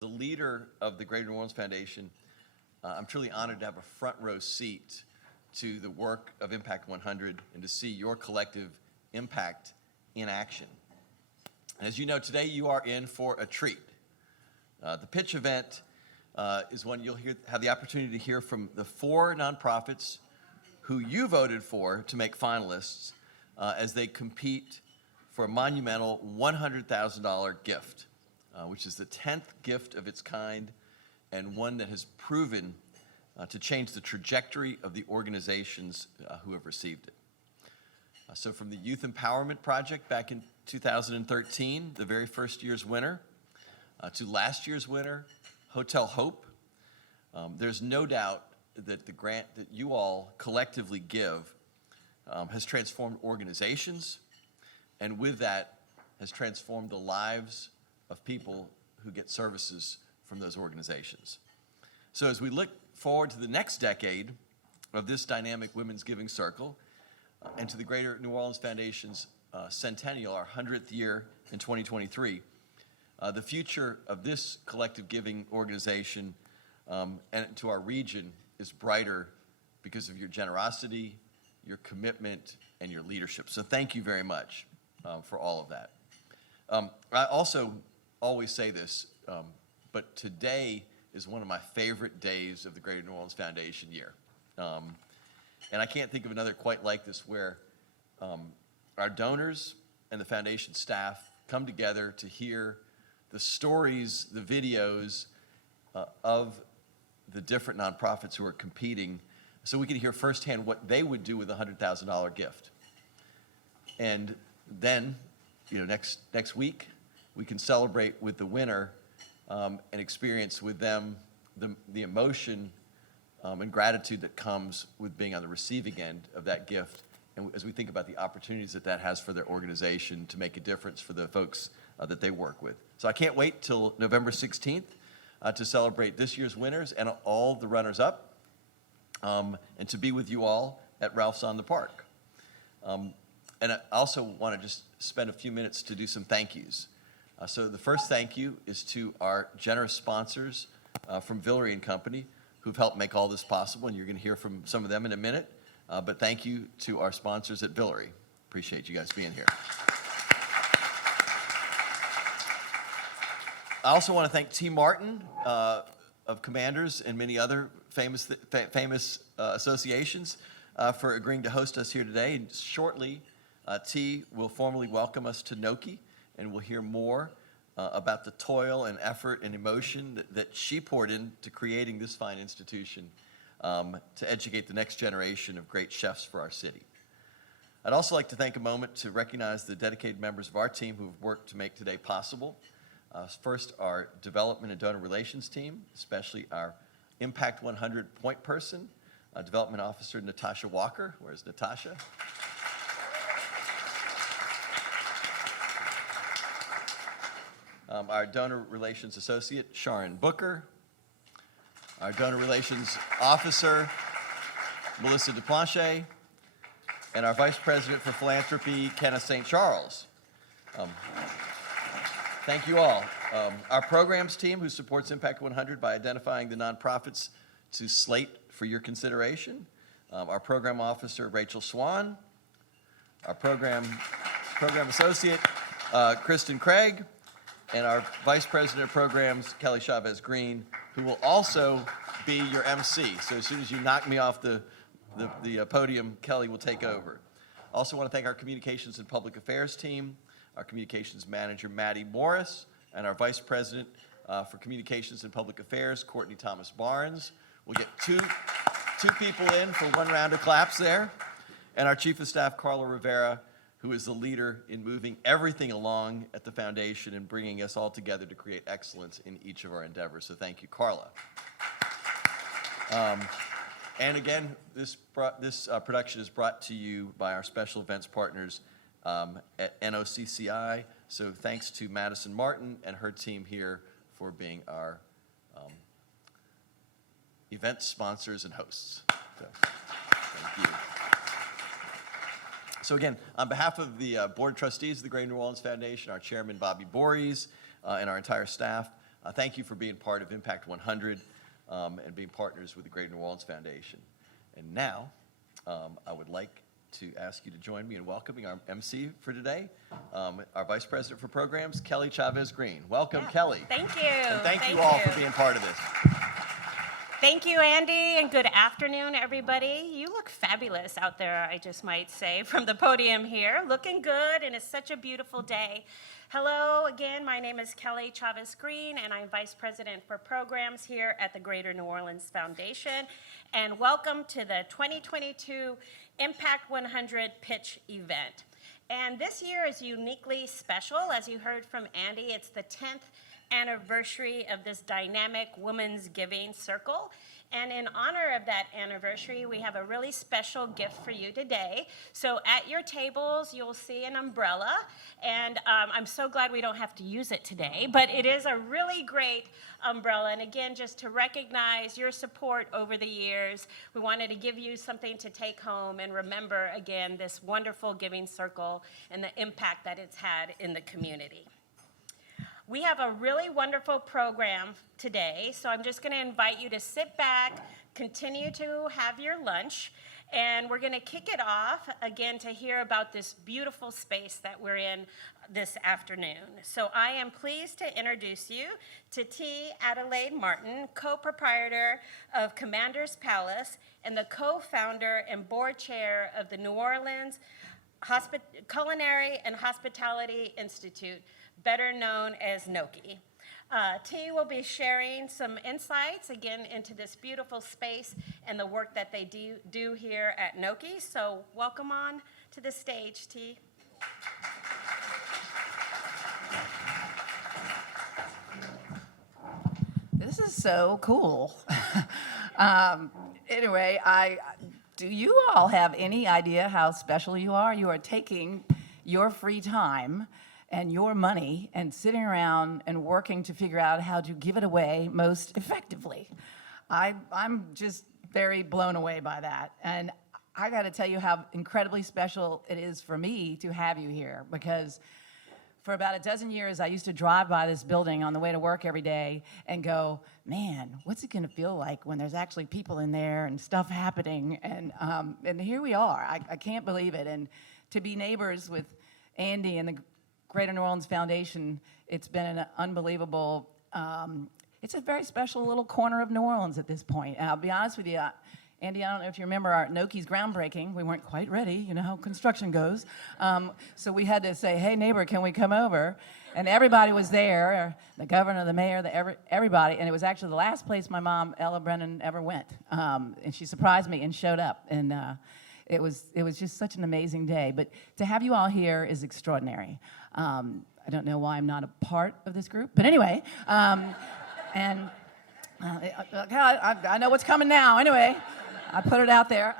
The leader of the Greater New Orleans Foundation, I'm truly honored to have a front row seat to the work of Impact 100 and to see your collective impact in action. As you know, today you are in for a treat. The pitch event is one you'll have the opportunity to hear from the 4 nonprofits who you voted for to make finalists as they compete for a monumental $100,000 gift, which is the 10th gift of its kind and one that has proven to change the trajectory of the organizations who have received it. So from the Youth Empowerment Project back in 2013, the very first year's winner, to last year's winner, Hotel Hope, there's no doubt that the grant that you all collectively give has transformed organizations, and with that has transformed the lives of people who get services from those organizations. So as we look forward to the next decade of this dynamic Women's Giving Circle and to the Greater New Orleans Foundation's centennial, our 100th year in 2023, the future of this collective giving organization and to our region is brighter because of your generosity, your commitment, and your leadership. So thank you very much for all of that. I also always say this, but today is one of my favorite days of the Greater New Orleans Foundation year. And I can't think of another quite like this, where our donors and the foundation staff come together to hear the stories, the videos of the different nonprofits who are competing, so we can hear firsthand what they would do with a $100,000 gift. And then, next week, we can celebrate with the winner and experience with them the emotion and gratitude that comes with being on the receiving end of that gift, and as we think about the opportunities that has for their organization to make a difference for the folks that they work with. So I can't wait till November 16th to celebrate this year's winners and all the runners-up, and to be with you all at Ralph's on the Park. And I also want to just spend a few minutes to do some thank yous. So the first thank you is to our generous sponsors from Villery & Company, who've helped make all this possible, and you're going to hear from some of them in a minute. But thank you to our sponsors at Villery. Appreciate you guys being here. I also want to thank T. Martin of Commanders and many other famous associations for agreeing to host us here today. And shortly, T will formally welcome us to NOKI, and we'll hear more about the toil and effort and emotion that she poured into creating this fine institution to educate the next generation of great chefs for our city. I'd also like to take a moment to recognize the dedicated members of our team who have worked to make today possible. First, our development and donor relations team, especially our Impact 100 point person, Development Officer Natasha Walker. Where's Natasha? Our donor relations associate, Sharon Booker. Our donor relations officer, Melissa Duplanche. And our vice president for philanthropy, Kenneth St. Charles. Thank you all. Our programs team, who supports Impact 100 by identifying the nonprofits to slate for your consideration. Our program officer, Rachel Swan. Our program associate, Kristen Craig. And our Vice President of Programs, Kelly Chavez Green, who will also be your MC. So as soon as you knock me off the podium, Kelly will take over. Also want to thank our Communications and Public Affairs team, our Communications Manager, Maddie Morris, and our Vice President for Communications and Public Affairs, Courtney Thomas Barnes. We'll get two people in for one round of claps there. And our Chief of Staff, Carla Rivera, who is the leader in moving everything along at the foundation and bringing us all together to create excellence in each of our endeavors. So thank you, Carla. And again, this production is brought to you by our special events partners at NOCCI. So thanks to Madison Martin and her team here for being our event sponsors and hosts. So, thank you. So again, on behalf of the Board of Trustees of the Greater New Orleans Foundation, our chairman, Bobby Borries, and our entire staff, Thank you for being part of Impact 100 and being partners with the Greater New Orleans Foundation. And now, I would like to ask you to join me in welcoming our MC for today, our Vice President for Programs, Kelly Chavez-Green. Welcome, Kelly. Thank you. And thank you all for being part of this. Thank you, Andy, and good afternoon, everybody. You look fabulous out there, I just might say, from the podium here. Looking good, and it's such a beautiful day. Hello again, my name is Kelly Chavez-Green, and I'm Vice President for Programs here at the Greater New Orleans Foundation. And welcome to the 2022 Impact 100 Pitch event. And this year is uniquely special. As you heard from Andy, it's the 10th anniversary of this dynamic Women's Giving Circle. And in honor of that anniversary, we have a really special gift for you today. So at your tables, you'll see an umbrella. And I'm so glad we don't have to use it today, but it is a really great umbrella. And again, just to recognize your support over the years, we wanted to give you something to take home and remember, again, this wonderful giving circle and the impact that it's had in the community. We have a really wonderful program today, so I'm just going to invite you to sit back, continue to have your lunch, and we're going to kick it off again to hear about this beautiful space that we're in this afternoon. So I am pleased to introduce you to T. Adelaide Martin, co-proprietor of Commander's Palace and the co-founder and board chair of the New Orleans Culinary and Hospitality Institute, better known as GNOFI. T will be sharing some insights, again, into this beautiful space and the work that they do here at GNOFI. So welcome on to the stage, T. This is so cool. Anyway, do you all have any idea how special you are? You are taking your free time and your money and sitting around and working to figure out how to give it away most effectively. I'm just very blown away by that. And I gotta tell you how incredibly special it is for me to have you here, because for about a dozen years, I used to drive by this building on the way to work every day and go, man, what's it gonna feel like when there's actually people in there and stuff happening? And here we are. I can't believe it. And to be neighbors with Andy and the Greater New Orleans Foundation, it's been an unbelievable, it's a very special little corner of New Orleans at this point. And I'll be honest with you, Andy, I don't know if you remember our GNOFI's groundbreaking. We weren't quite ready, you know how construction goes. So we had to say, hey neighbor, can we come over? And everybody was there, the governor, the mayor, everybody. And it was actually the last place my mom, Ella Brennan, ever went. And she surprised me and showed up. And it was just such an amazing day. But to have you all here is extraordinary. I don't know why I'm not a part of this group, but anyway, I know what's coming now. Anyway, I put it out there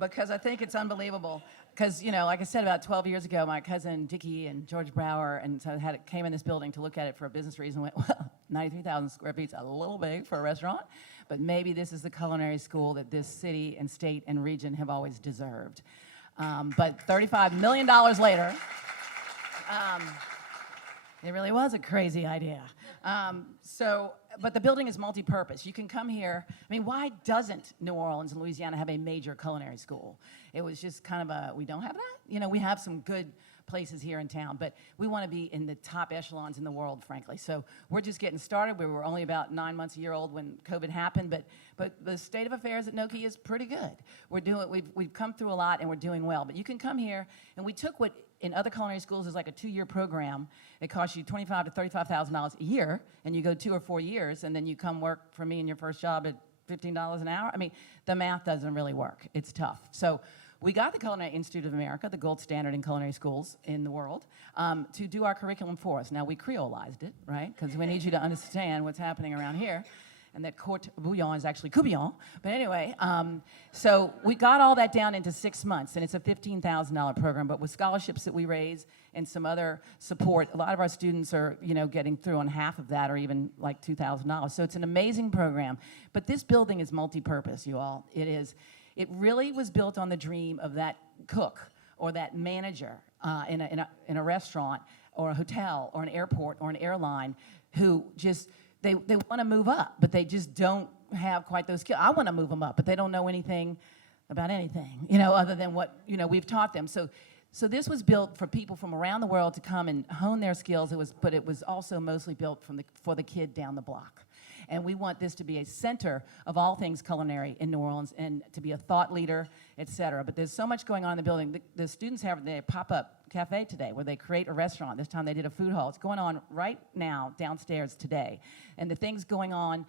because I think it's unbelievable. Because, you know, like I said, about 12 years ago, my cousin Dickie and George Brower and so came in this building to look at it for a business reason. Went, well, 93,000 square feet's a little big for a restaurant, but maybe this is the culinary school that this city and state and region have always deserved. But $35 million later. It really was a crazy idea. But the building is multi-purpose. You can come here. I mean, why doesn't New Orleans and Louisiana have a major culinary school? It was just kind of we don't have that? You know, we have some good places here in town, but we want to be in the top echelons in the world, frankly. So we're just getting started. We were only about 9 months a year old when COVID happened, but the state of affairs at GNOFI is pretty good. We've come through a lot and we're doing well. But you can come here, and we took what in other culinary schools is like a 2-year program. It costs you $25,000 to $35,000 a year, and you go 2 or 4 years, and then you come work for me in your first job at $15 an hour. I mean, the math doesn't really work. It's tough. So we got the Culinary Institute of America, the gold standard in culinary schools in the world, to do our curriculum for us. Now, we creolized it, right? Because we need you to understand what's happening around here. And that court bouillon is actually coubillon. But anyway, so we got all that down into 6 months, and it's a $15,000 program, but with scholarships that we raise and some other support, a lot of our students are, you know, getting through on half of that or even like $2,000. So it's an amazing program. But this building is multi-purpose, you all. It is. It really was built on the dream of that cook or that manager in a restaurant or a hotel or an airport or an airline who just, they want to move up, but they just don't have quite those skills. I want to move them up, but they don't know anything about anything, other than what, we've taught them. So this was built for people from around the world to come and hone their skills. But it was also mostly built for the kid down the block. And we want this to be a center of all things culinary in New Orleans and to be a thought leader, et cetera. But there's so much going on in the building. The students have their pop-up cafe today where they create a restaurant. This time they did a food hall. It's going on right now downstairs today. And the things going on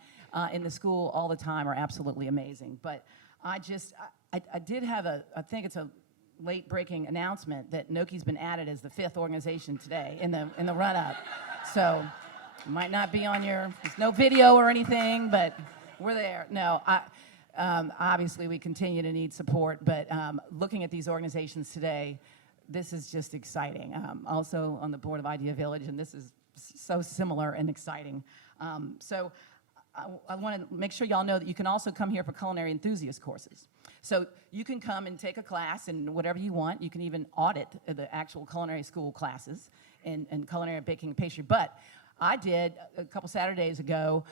in the school all the time are absolutely amazing. But I did have I think it's a late-breaking announcement that Gnocchi's been added as the 5th organization today in the run-up. So it might not be on there's no video or anything, but we're there. No, obviously we continue to need support, but looking at these organizations today, this is just exciting. Also on the board of Idea Village, and this is so similar and exciting. So I want to make sure y'all know that you can also come here for culinary enthusiast courses. So you can come and take a class in whatever you want. You can even audit the actual culinary school classes in culinary baking and pastry. But I did, a couple Saturdays ago,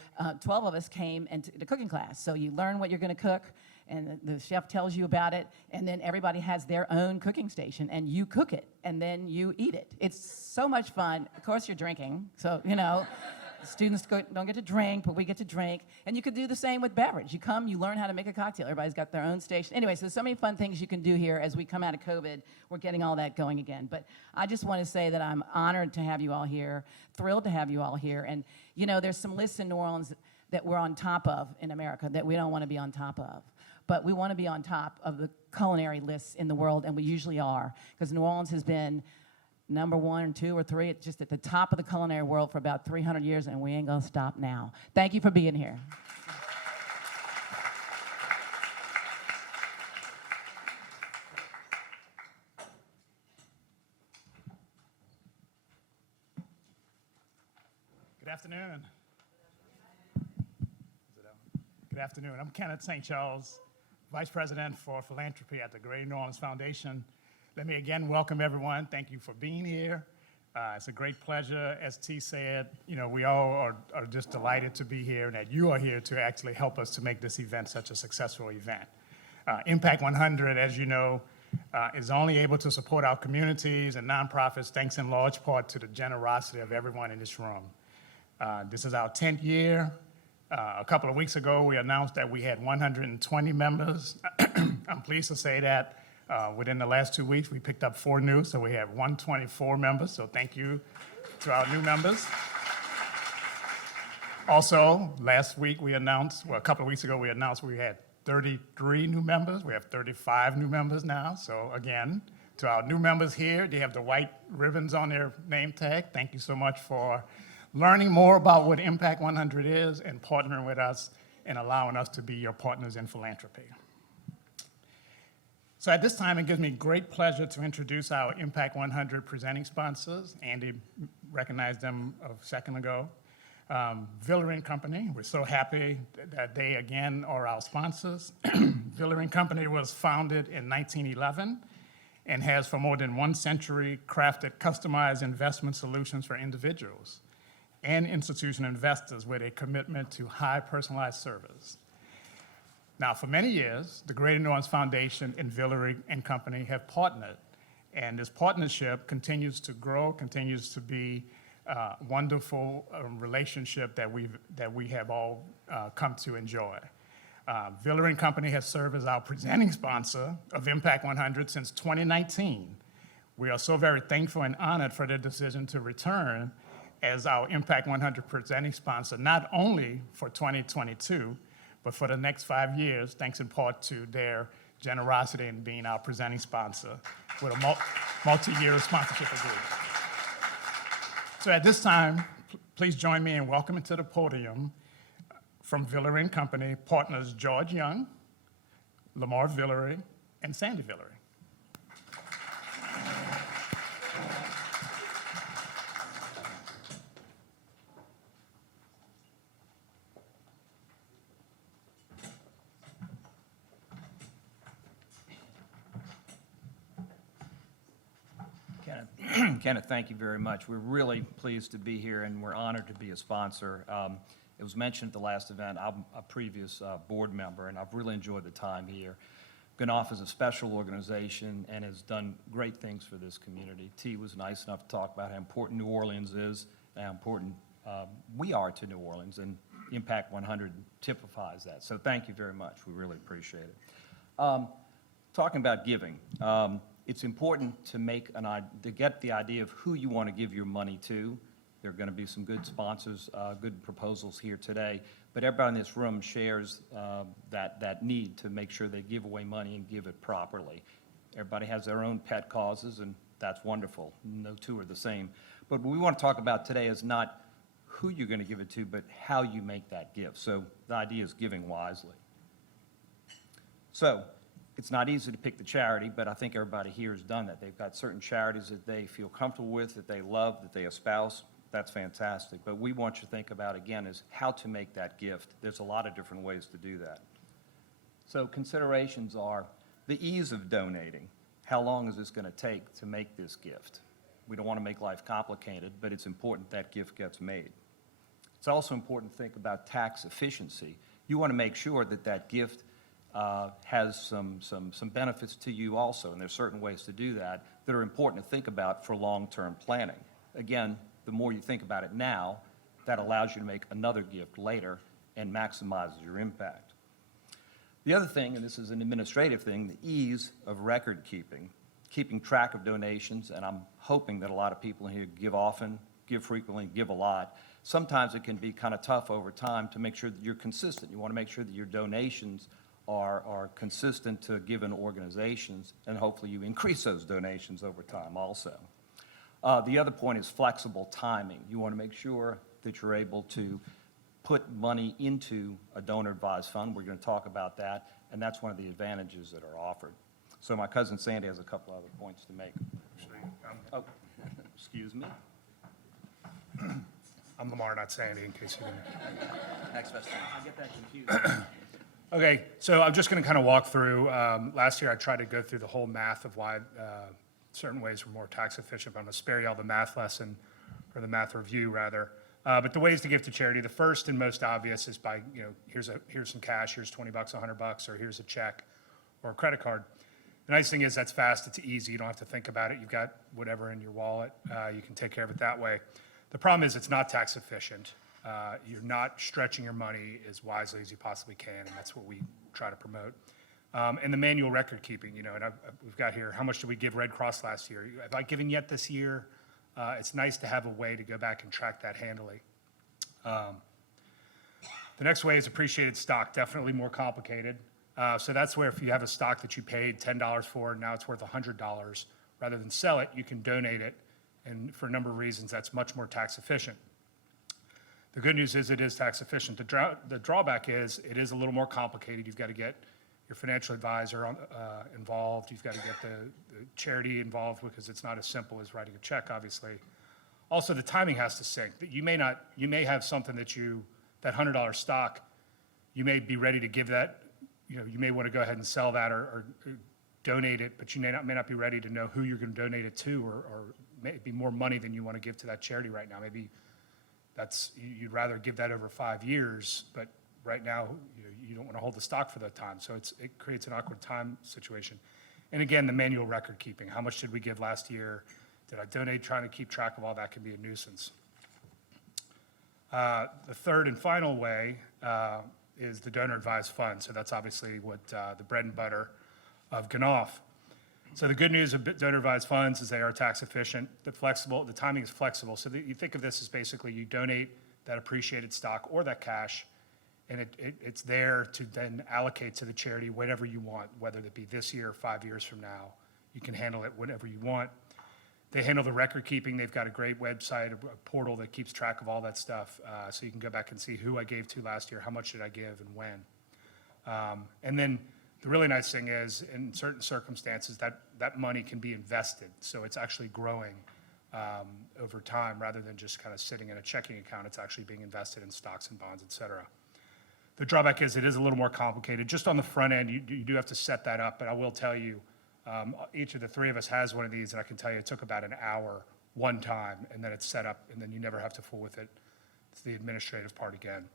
12 of us came into the cooking class. So you learn what you're going to cook, and the chef tells you about it, and then everybody has their own cooking station, and you cook it, and then you eat it. It's so much fun. Of course, you're drinking, so, students don't get to drink, but we get to drink. And you could do the same with beverage. You come, you learn how to make a cocktail. Everybody's got their own station. Anyway, so there's so many fun things you can do here as we come out of COVID. We're getting all that going again. But I just want to say that I'm honored to have you all here, thrilled to have you all here. And, there's some lists in New Orleans that we're on top of in America that we don't want to be on top of. But we want to be on top of the culinary lists in the world, and we usually are, because New Orleans has been number 1 or 2 or 3, it's just at the top of the culinary world for about 300 years, and we ain't gonna stop now. Thank you for being here. Good afternoon. Good afternoon. I'm Kenneth St. Charles, Vice President for Philanthropy at the Greater New Orleans Foundation. Let me again welcome everyone. Thank you for being here. It's a great pleasure. As T said, we all are just delighted to be here and that you are here to actually help us to make this event such a successful event. Impact 100, as you know, is only able to support our communities and nonprofits thanks in large part to the generosity of everyone in this room. This is our 10th year. A couple of weeks ago, we announced that we had 120 members. I'm pleased to say that within the last 2 weeks, we picked up 4 new, so we have 124 members, so thank you to our new members. Also, a couple of weeks ago, we announced we had 33 new members. We have 35 new members now, so again, to our new members here, they have the white ribbons on their name tag. Thank you so much for learning more about what Impact 100 is and partnering with us and allowing us to be your partners in philanthropy. So at this time, it gives me great pleasure to introduce our Impact 100 presenting sponsors. Andy recognized them a second ago. Villery & Company, we're so happy that they again are our sponsors. Villery & Company was founded in 1911 and has for more than 1 century crafted customized investment solutions for individuals and institutional investors with a commitment to high personalized service. Now, for many years, the Greater New Orleans Foundation and Villery & Company have partnered, and this partnership continues to grow, continues to be a wonderful relationship that we have all come to enjoy. Villery & Company has served as our presenting sponsor of Impact 100 since 2019. We are so very thankful and honored for their decision to return as our Impact 100 presenting sponsor, not only for 2022, but for the next 5 years, thanks in part to their generosity in being our presenting sponsor with a multi-year sponsorship agreement. So at this time, please join me in welcoming to the podium from Villery & Company, partners George Young, Lamar Villery, and Sandy Villery. Kenneth, thank you very much. We're really pleased to be here, and we're honored to be a sponsor. It was mentioned at the last event, I'm a previous board member, and I've really enjoyed the time here. GNOF is a special organization and has done great things for this community. T was nice enough to talk about how important New Orleans is, and how important we are to New Orleans, and Impact 100 typifies that. So thank you very much. We really appreciate it. Talking about giving, it's important to get the idea of who you want to give your money to. There are going to be some good sponsors, good proposals here today, but everybody in this room shares that need to make sure they give away money and give it properly. Everybody has their own pet causes, and that's wonderful. No two are the same. But what we want to talk about today is not who you're going to give it to, but how you make that gift. So the idea is giving wisely. So it's not easy to pick the charity, but I think everybody here has done that. They've got certain charities that they feel comfortable with, that they love, that they espouse. That's fantastic. But we want you to think about, again, is how to make that gift. There's a lot of different ways to do that. So considerations are the ease of donating. How long is this going to take to make this gift? We don't want to make life complicated, but it's important that gift gets made. It's also important to think about tax efficiency. You want to make sure that that gift has some benefits to you also, and there's certain ways to do that that are important to think about for long-term planning. Again, the more you think about it now, that allows you to make another gift later and maximizes your impact. The other thing, and this is an administrative thing, the ease of record keeping track of donations, and I'm hoping that a lot of people here give often, give frequently, give a lot. Sometimes it can be kind of tough over time to make sure that you're consistent. You want to make sure that your donations are consistent to given organizations, and hopefully you increase those donations over time also. The other point is flexible timing. You want to make sure that you're able to put money into a donor-advised fund. We're going to talk about that, and that's one of the advantages that are offered. So my cousin Sandy has a couple other points to make. Oh, excuse me. I'm Lamar, not Sandy, in case you didn't. Next question. I get that confused. Okay, so I'm just going to kind of walk through. Last year, I tried to go through the whole math of why certain ways were more tax efficient, but I'm going to spare you all the math lesson, or the math review, rather. But the ways to give to charity, the first and most obvious is by, here's some cash, here's $20, $100, or here's a check or a credit card. The nice thing is that's fast, it's easy, you don't have to think about it. You've got whatever in your wallet, you can take care of it that way. The problem is it's not tax efficient. You're not stretching your money as wisely as you possibly can, and that's what we try to promote. And the manual record keeping, and we've got here, how much did we give Red Cross last year? Have I given yet this year? It's nice to have a way to go back and track that handily. The next way is appreciated stock, definitely more complicated. So that's where if you have a stock that you paid $10 for, and now it's worth $100, rather than sell it, you can donate it. And for a number of reasons, that's much more tax efficient. The good news is it is tax efficient. The drawback is it is a little more complicated. You've got to get your financial advisor involved. You've got to get the charity involved because it's not as simple as writing a check, obviously. Also, the timing has to sync. You may have something that $100 stock, you may be ready to give that, you may want to go ahead and sell that or donate it, but you may not be ready to know who you're going to donate it to, or maybe more money than you want to give to that charity right now. Maybe you'd rather give that over 5 years, but right now you don't want to hold the stock for that time. So it creates an awkward time situation. And again, the manual record keeping. How much did we give last year? Did I donate? Trying to keep track of all that can be a nuisance. The third and final way is the donor advised fund. So that's obviously what the bread and butter of GNOF. So the good news of donor advised funds is they are tax efficient. The timing is flexible. So you think of this as basically you donate that appreciated stock or that cash, and it's there to then allocate to the charity whatever you want, whether it be this year or 5 years from now. You can handle it whatever you want. They handle the record keeping. They've got a great website, a portal that keeps track of all that stuff. So you can go back and see who I gave to last year, how much did I give, and when. And then the really nice thing is, in certain circumstances, that money can be invested. So it's actually growing over time rather than just kind of sitting in a checking account. It's actually being invested in stocks and bonds, et cetera. The drawback is it is a little more complicated. Just on the front end, you do have to set that up, but I will tell you, Each of the three of us has one of these, and I can tell you it took about an hour one time, and then it's set up, and then you never have to fool with it. It's the administrative part again.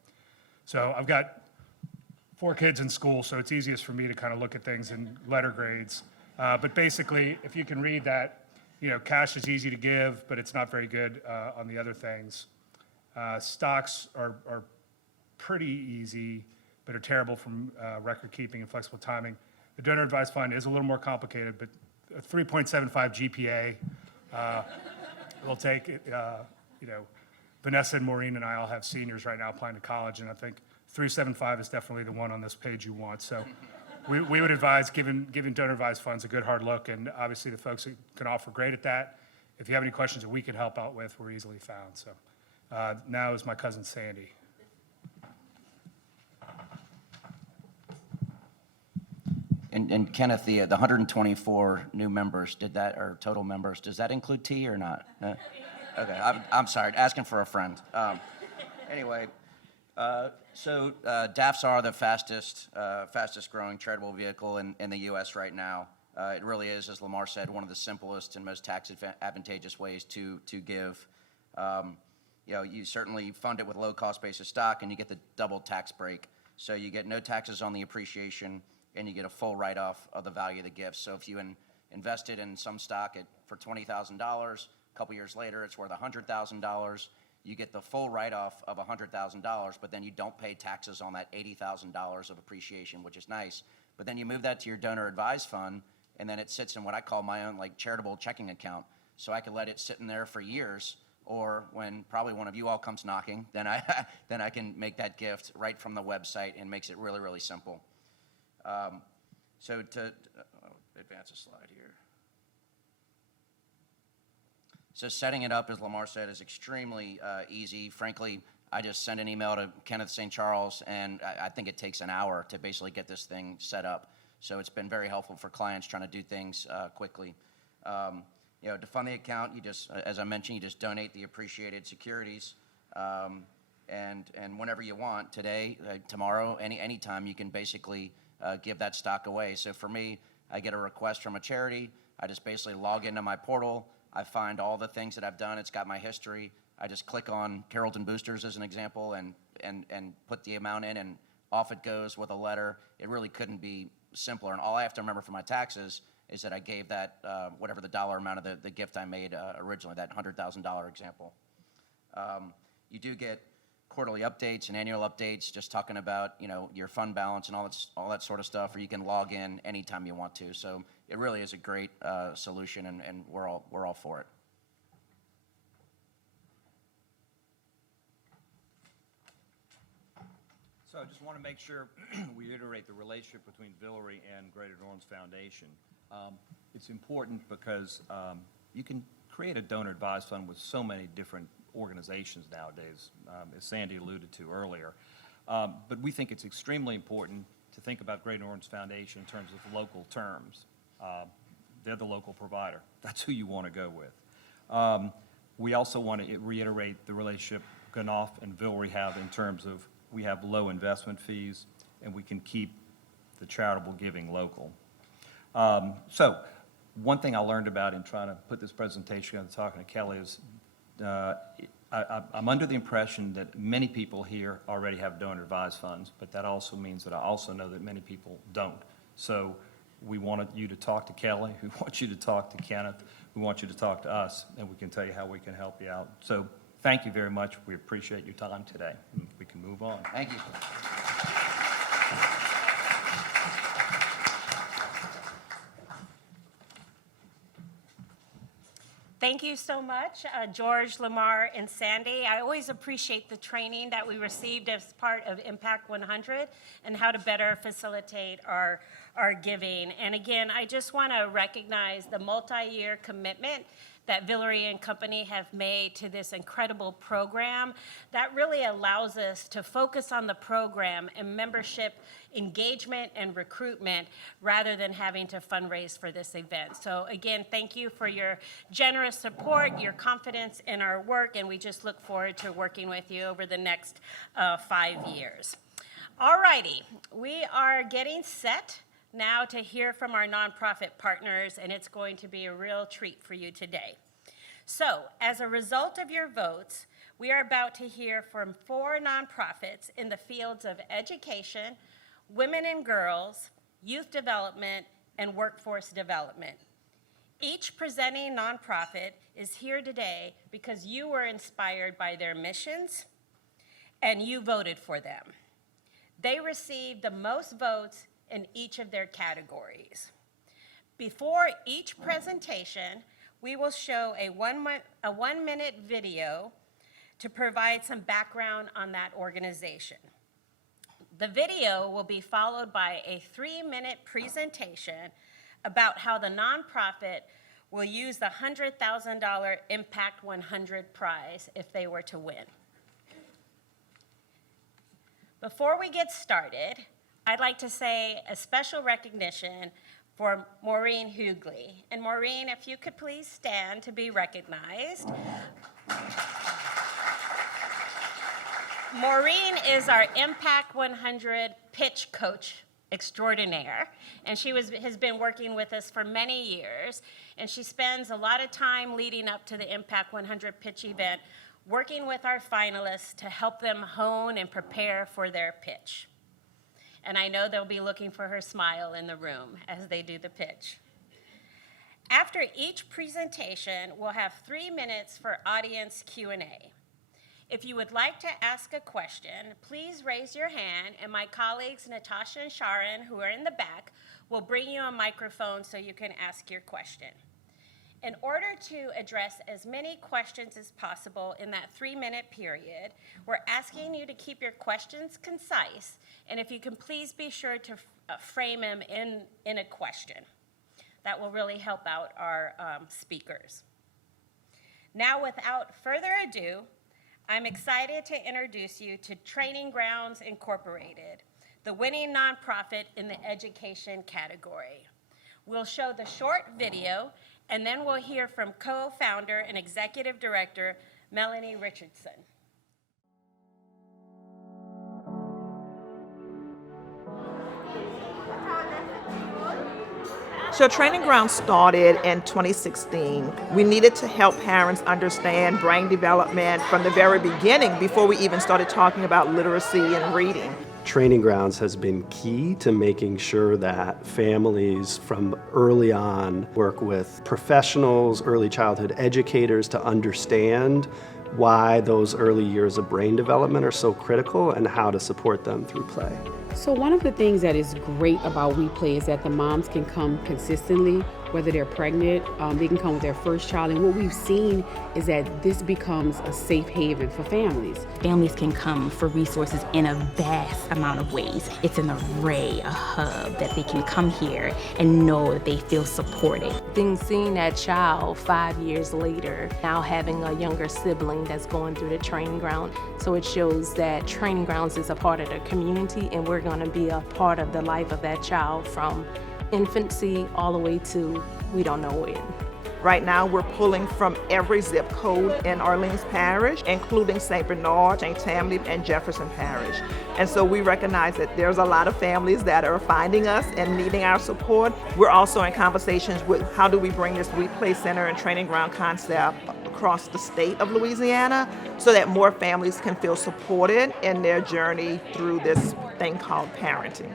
So I've got 4 kids in school, so it's easiest for me to kind of look at things in letter grades. But basically, if you can read that, cash is easy to give, but it's not very good on the other things. Stocks are pretty easy, but are terrible from record keeping and flexible timing. The donor advised fund is a little more complicated, but a 3.75 GPA will take it. Vanessa and Maureen and I all have seniors right now applying to college, and I think 375 is definitely the one on this page you want. So we would advise giving donor advised funds a good hard look, and obviously the folks that can offer great at that. If you have any questions that we can help out with, we're easily found. So now is my cousin Sandy. And Kenneth, the 124 new members, or total members, does that include tea or not? Okay, I'm sorry, asking for a friend. Anyway, so DAFs are the fastest growing charitable vehicle in the U.S. right now. It really is, as Lamar said, one of the simplest and most tax advantageous ways to give. You certainly fund it with low cost basis stock, and you get the double tax break. So you get no taxes on the appreciation, and you get a full write-off of the value of the gift. So if you invested in some stock for $20,000, a couple years later it's worth $100,000, you get the full write-off of $100,000, but then you don't pay taxes on that $80,000 of appreciation, which is nice. But then you move that to your donor advised fund, and then it sits in what I call my own charitable checking account. So I could let it sit in there for years, or when probably one of you all comes knocking, then I can make that gift right from the website, and makes it really, really simple. So to advance a slide here. So setting it up, as Lamar said, is extremely easy. Frankly, I just send an email to Kenneth St. Charles, and I think it takes an hour to basically get this thing set up. So it's been very helpful for clients trying to do things quickly. To fund the account, you just, as I mentioned, you just donate the appreciated securities, and whenever you want, today, tomorrow, any time, you can basically give that stock away. So for me, I get a request from a charity. I just basically log into my portal. I find all the things that I've done. It's got my history. I just click on Carrollton Boosters as an example and put the amount in, and off it goes with a letter. It really couldn't be simpler. And all I have to remember for my taxes is that I gave that, whatever the dollar amount of the gift I made originally, that $100,000 example. You do get quarterly updates and annual updates, just talking about your fund balance and all that sort of stuff, or you can log in anytime you want to. So it really is a great solution, and we're all for it. So I just want to make sure we reiterate the relationship between Villery and Greater New Orleans Foundation. It's important because you can create a donor advised fund with so many different organizations nowadays, as Sandy alluded to earlier. But we think it's extremely important to think about Greater New Orleans Foundation in terms of local terms. They're the local provider. That's who you want to go with. We also want to reiterate the relationship GNOF and Villery have in terms of we have low investment fees, and we can keep the charitable giving local. So one thing I learned about in trying to put this presentation together, talking to Kelly, is I'm under the impression that many people here already have donor advised funds, but that also means that I also know that many people don't. So we wanted you to talk to Kelly, we want you to talk to Kenneth, we want you to talk to us, and we can tell you how we can help you out. So thank you very much. We appreciate your time today. We can move on. Thank you. Thank you so much, George, Lamar, and Sandy. I always appreciate the training that we received as part of Impact 100 and how to better facilitate our giving. And again, I just want to recognize the multi-year commitment that Villery and Company have made to this incredible program that really allows us to focus on the program and membership engagement and recruitment rather than having to fundraise for this event. So again, thank you for your generous support, your confidence in our work, and we just look forward to working with you over the next 5 years. All righty, we are getting set now to hear from our nonprofit partners, and it's going to be a real treat for you today. So, as a result of your votes, we are about to hear from 4 nonprofits in the fields of education, women and girls, youth development, and workforce development. Each presenting nonprofit is here today because you were inspired by their missions and you voted for them. They received the most votes in each of their categories. Before each presentation, we will show a 1-minute video to provide some background on that organization. The video will be followed by a 3-minute presentation about how the nonprofit will use the $100,000 Impact 100 prize if they were to win. Before we get started, I'd like to say a special recognition for Maureen Hughley. And Maureen, if you could please stand to be recognized. Maureen is our Impact 100 pitch coach extraordinaire, and she has been working with us for many years, and she spends a lot of time leading up to the Impact 100 pitch event, working with our finalists to help them hone and prepare for their pitch. And I know they'll be looking for her smile in the room as they do the pitch. After each presentation, we'll have 3 minutes for audience Q&A. If you would like to ask a question, please raise your hand, and my colleagues Natasha and Sharon, who are in the back, will bring you a microphone so you can ask your question. In order to address as many questions as possible in that 3-minute period, we're asking you to keep your questions concise, and if you can please be sure to frame them in a question. That will really help out our speakers. Now, without further ado, I'm excited to introduce you to Training Grounds Incorporated, the winning nonprofit in the education category. We'll show the short video, and then we'll hear from co-founder and executive director, Melanie Richardson. So Training Ground started in 2016. We needed to help parents understand brain development from the very beginning before we even started talking about literacy and reading. Training Grounds has been key to making sure that families from early on work with professionals, early childhood educators to understand why those early years of brain development are so critical and how to support them through play. So one of the things that is great about We Play is that the moms can come consistently, whether they're pregnant, they can come with their first child. And what we've seen is that this becomes a safe haven for families. Families can come for resources in a vast amount of ways. It's an array, a hub that they can come here and know that they feel supported. Then seeing that child 5 years later, now having a younger sibling that's going through the training ground. So it shows that Training Grounds is a part of the community, and we're going to be a part of the life of that child from infancy all the way to we don't know when. Right now, we're pulling from every zip code in Orleans Parish, including St. Bernard, St. Tammany, and Jefferson Parish. And so we recognize that there's a lot of families that are finding us and needing our support. We're also in conversations with how do we bring this We Play Center and Training Ground concept across the state of Louisiana so that more families can feel supported in their journey through this thing called parenting.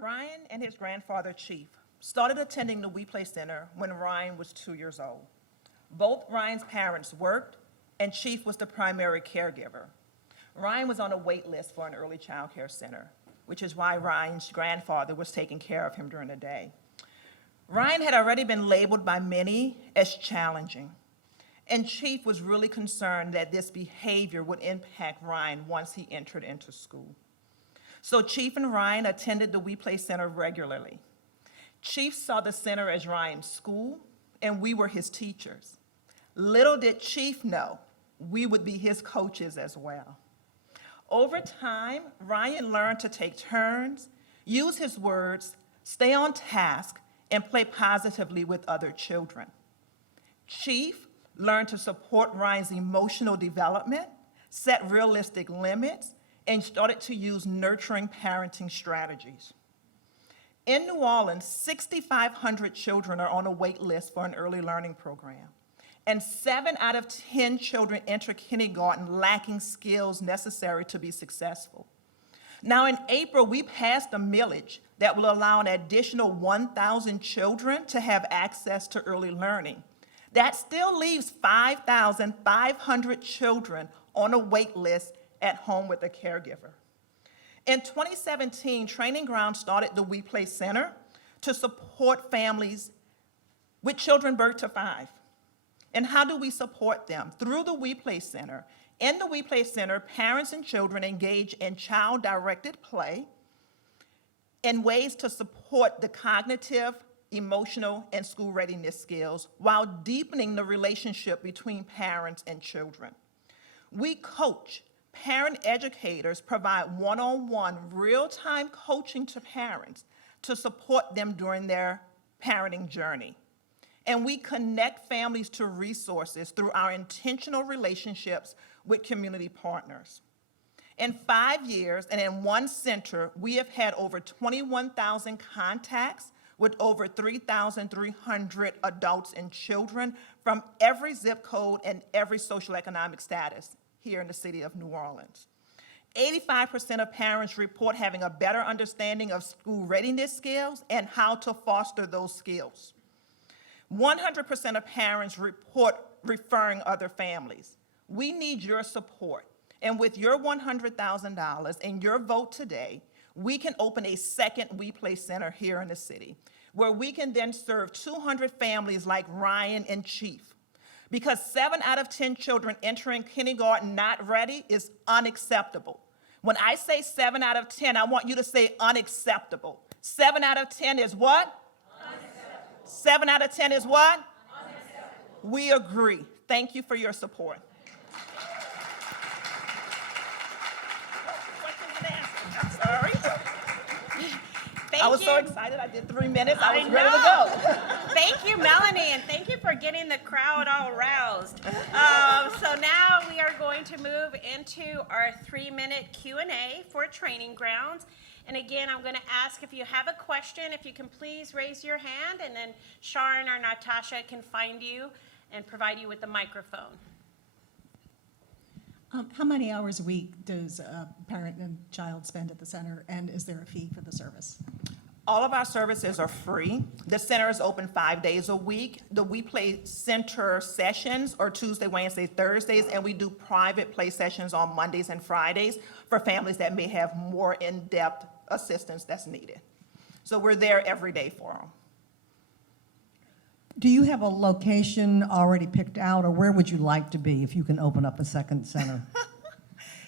Ryan and his grandfather, Chief, started attending the We Play Center when Ryan was 2 years old. Both Ryan's parents worked, and Chief was the primary caregiver. Ryan was on a wait list for an early child care center, which is why Ryan's grandfather was taking care of him during the day. Ryan had already been labeled by many as challenging, and Chief was really concerned that this behavior would impact Ryan once he entered into school. So Chief and Ryan attended the We Play Center regularly. Chief saw the center as Ryan's school, and we were his teachers. Little did Chief know we would be his coaches as well. Over time, Ryan learned to take turns, use his words, stay on task, and play positively with other children. Chief learned to support Ryan's emotional development, set realistic limits, and started to use nurturing parenting strategies. In New Orleans, 6,500 children are on a wait list for an early learning program, and 7 out of 10 children enter kindergarten lacking skills necessary to be successful. Now, in April, we passed a millage that will allow an additional 1,000 children to have access to early learning. That still leaves 5,500 children on a wait list at home with a caregiver. In 2017, Training Ground started the We Play Center to support families with children birth to 5. And how do we support them? Through the We Play Center. In the We Play Center, parents and children engage in child-directed play in ways to support the cognitive, emotional, and school readiness skills while deepening the relationship between parents and children. We coach. Parent educators provide one-on-one, real-time coaching to parents to support them during their parenting journey. And we connect families to resources through our intentional relationships with community partners. In 5 years and in one center, we have had over 21,000 contacts with over 3,300 adults and children from every zip code and every socioeconomic status here in the city of New Orleans. 85% of parents report having a better understanding of school readiness skills and how to foster those skills. 100% of parents report referring other families. We need your support. And with your $100,000 and your vote today, we can open a second We Play Center here in the city, where we can then serve 200 families like Ryan and Chief. Because 7 out of 10 children entering kindergarten not ready is unacceptable. When I say 7 out of 10, I want you to say unacceptable. 7 out of 10 is what? Unacceptable. 7 out of 10 is what? Unacceptable. We agree. Thank you for your support. I'm sorry. I was so excited. I did 3 minutes. I was ready to go. Thank you, Melanie, and thank you for getting the crowd all roused. So now we are going to move into our 3-minute Q&A for Training Grounds. And again, I'm going to ask if you have a question, if you can please raise your hand, and then Sharon or Natasha can find you and provide you with the microphone. How many hours a week does a parent and child spend at the center, and is there a fee for the service? All of our services are free. The center is open 5 days a week. The We Play Center sessions are Tuesday, Wednesday, Thursdays, and we do private play sessions on Mondays and Fridays for families that may have more in-depth assistance that's needed. So we're there every day for them. Do you have a location already picked out, or where would you like to be if you can open up a second center?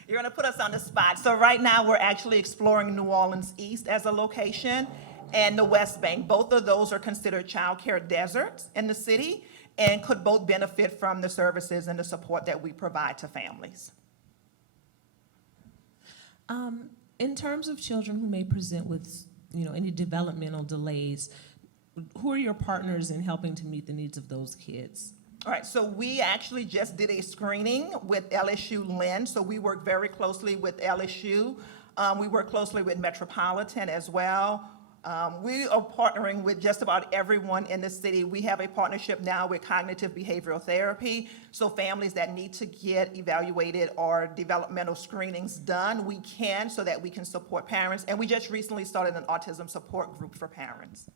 You're going to put us on the spot. So right now, we're actually exploring New Orleans East as a location and the West Bank. Both of those are considered child care deserts in the city and could both benefit from the services and the support that we provide to families. In terms of children who may present with, any developmental delays, who are your partners in helping to meet the needs of those kids? All right, so we actually just did a screening with LSU Lynn, so we work very closely with LSU. We work closely with Metropolitan as well. We are partnering with just about everyone in the city. We have a partnership now with cognitive behavioral therapy, so families that need to get evaluated or developmental screenings done, we can, so that we can support parents. And we just recently started an autism support group for parents.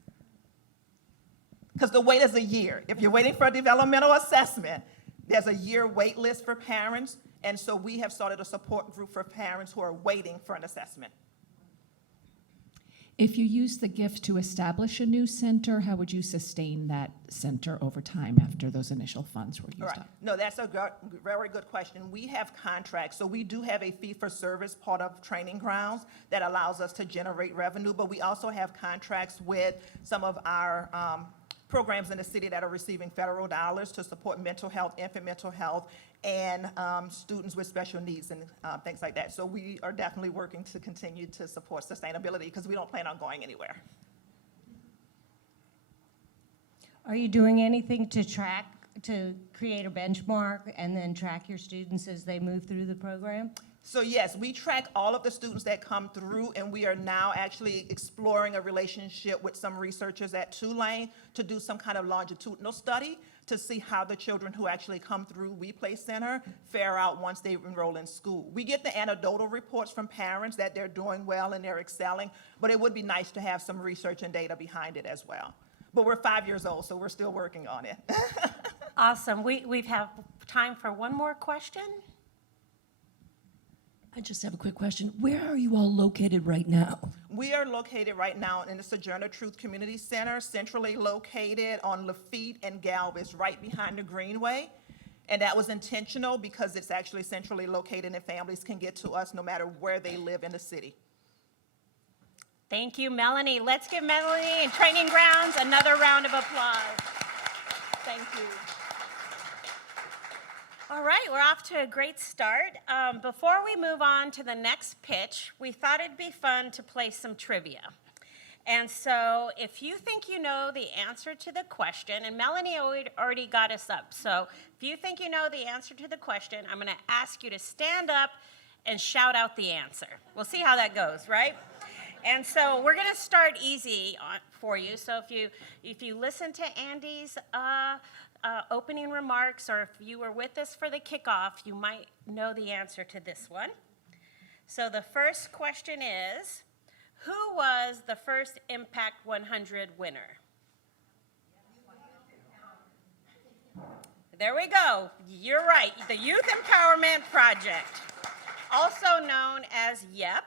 Because the wait is a year. If you're waiting for a developmental assessment, there's a year wait list for parents, and so we have started a support group for parents who are waiting for an assessment. If you use the gift to establish a new center, how would you sustain that center over time after those initial funds were used All right. up? No, that's a very good question. We have contracts, so we do have a fee-for-service part of Training Grounds that allows us to generate revenue, but we also have contracts with some of our programs in the city that are receiving federal dollars to support mental health, infant mental health, and students with special needs and things like that. So we are definitely working to continue to support sustainability because we don't plan on going anywhere. Are you doing anything to track to create a benchmark and then track your students as they move through the program? So yes, we track all of the students that come through, and we are now actually exploring a relationship with some researchers at Tulane to do some kind of longitudinal study to see how the children who actually come through We Play Center fare out once they enroll in school. We get the anecdotal reports from parents that they're doing well and they're excelling, but it would be nice to have some research and data behind it as well. But we're 5 years old, so we're still working on it. Awesome. We have time for one more question. I just have a quick question. Where are you all located right now? We are located right now in the Sojourner Truth Community Center, centrally located on Lafitte and Galvez, right behind the Greenway. And that was intentional because it's actually centrally located and families can get to us no matter where they live in the city. Thank you, Melanie. Let's give Melanie and Training Grounds another round of applause. Thank you. All right, we're off to a great start. Before we move on to the next pitch, we thought it'd be fun to play some trivia. And so if you think you know the answer to the question, and Melanie already got us up, so if you think you know the answer to the question, I'm gonna ask you to stand up and shout out the answer. We'll see how that goes, right? And so we're gonna start easy for you. So if you listen to Andy's opening remarks, or if you were with us for the kickoff, you might know the answer to this one. So the first question is, who was the first Impact 100 winner? There we go. You're right. The Youth Empowerment Project, also known as YEP.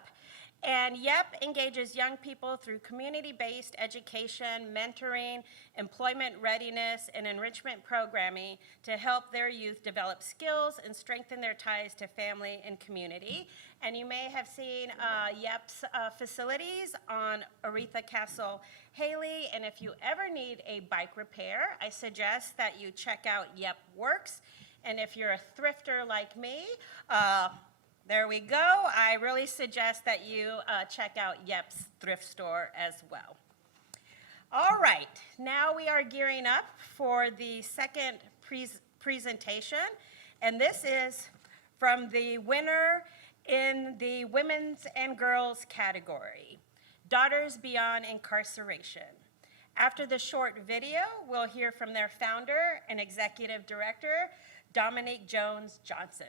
And YEP engages young people through community-based education, mentoring, employment readiness, and enrichment programming to help their youth develop skills and strengthen their ties to family and community. And you may have seen YEP's facilities on Aretha Castle Haley. And if you ever need a bike repair, I suggest that you check out YEP Works. And if you're a thrifter like me, there we go. I really suggest that you check out YEP's thrift store as well. All right, now we are gearing up for the second presentation, and this is from the winner in the Women's and Girls category, Daughters Beyond Incarceration. After the short video, we'll hear from their founder and executive director, Dominique Jones-Johnson.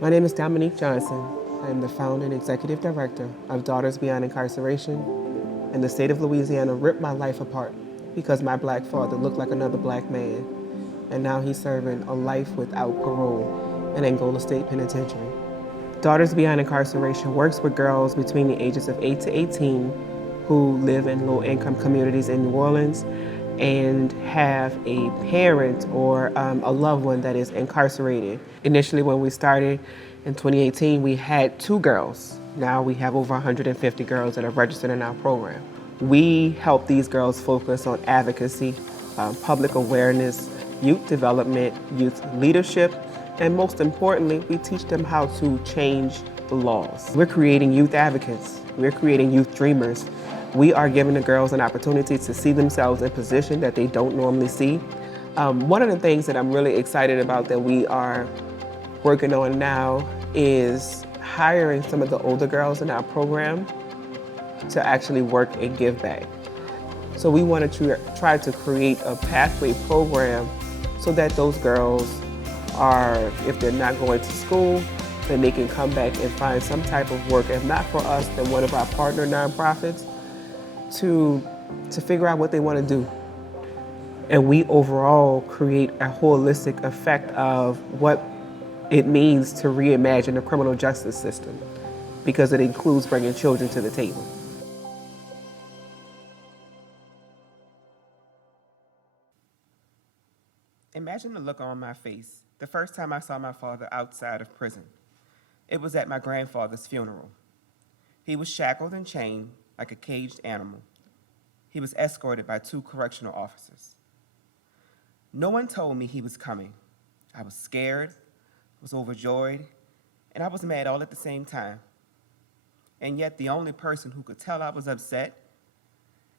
My name is Dominique Johnson. I am the founder and executive director of Daughters Beyond Incarceration, and the state of Louisiana ripped my life apart because my black father looked like another black man, and now he's serving a life without parole in Angola State Penitentiary. Daughters Beyond Incarceration works with girls between the ages of 8 to 18 who live in low-income communities in New Orleans and have a parent or a loved one that is incarcerated. Initially, when we started in 2018, we had 2 girls. Now we have over 150 girls that are registered in our program. We help these girls focus on advocacy, public awareness, youth development, youth leadership, and most importantly, we teach them how to change the laws. We're creating youth advocates. We're creating youth dreamers. We are giving the girls an opportunity to see themselves in a position that they don't normally see. One of the things that I'm really excited about that we are working on now is hiring some of the older girls in our program to actually work and give back. So we want to try to create a pathway program so that those girls are, if they're not going to school, then they can come back and find some type of work, if not for us, then one of our partner nonprofits, to figure out what they want to do. And we overall create a holistic effect of what it means to reimagine the criminal justice system, because it includes bringing children to the table. Imagine the look on my face the first time I saw my father outside of prison. It was at my grandfather's funeral. He was shackled and chained like a caged animal. He was escorted by 2 correctional officers. No one told me he was coming. I was scared, was overjoyed, and I was mad all at the same time. And yet the only person who could tell I was upset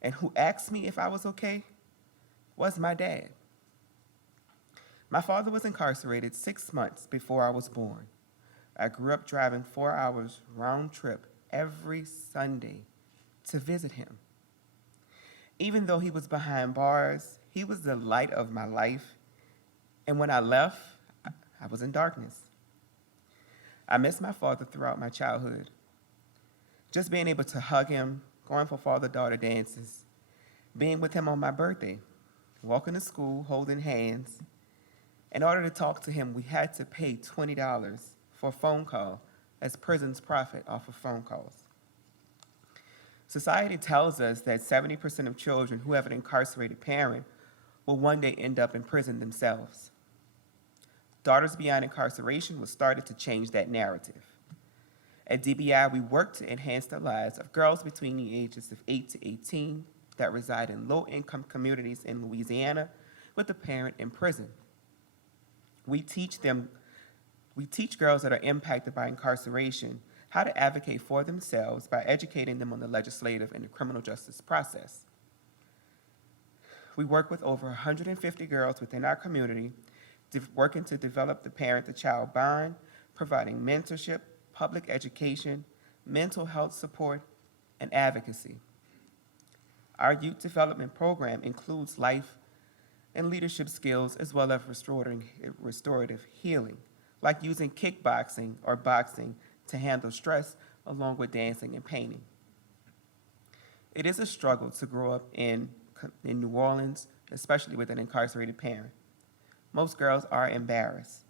and who asked me if I was okay was my dad. My father was incarcerated 6 months before I was born. I grew up driving 4 hours round trip every Sunday to visit him. Even though he was behind bars, he was the light of my life. And when I left, I was in darkness. I missed my father throughout my childhood. Just being able to hug him, going for father-daughter dances, being with him on my birthday, walking to school, holding hands. In order to talk to him, we had to pay $20 for a phone call, as prisons profit off of phone calls. Society tells us that 70% of children who have an incarcerated parent will one day end up in prison themselves. Daughters Beyond Incarceration was started to change that narrative. At DBI, we work to enhance the lives of girls between the ages of 8 to 18 that reside in low-income communities in Louisiana with a parent in prison. We teach girls that are impacted by incarceration how to advocate for themselves by educating them on the legislative and the criminal justice process. We work with over 150 girls within our community, working to develop the parent-to-child bond, providing mentorship, public education, mental health support, and advocacy. Our youth development program includes life and leadership skills as well as restorative healing, like using kickboxing or boxing to handle stress, along with dancing and painting. It is a struggle to grow up in New Orleans, especially with an incarcerated parent. Most girls are embarrassed.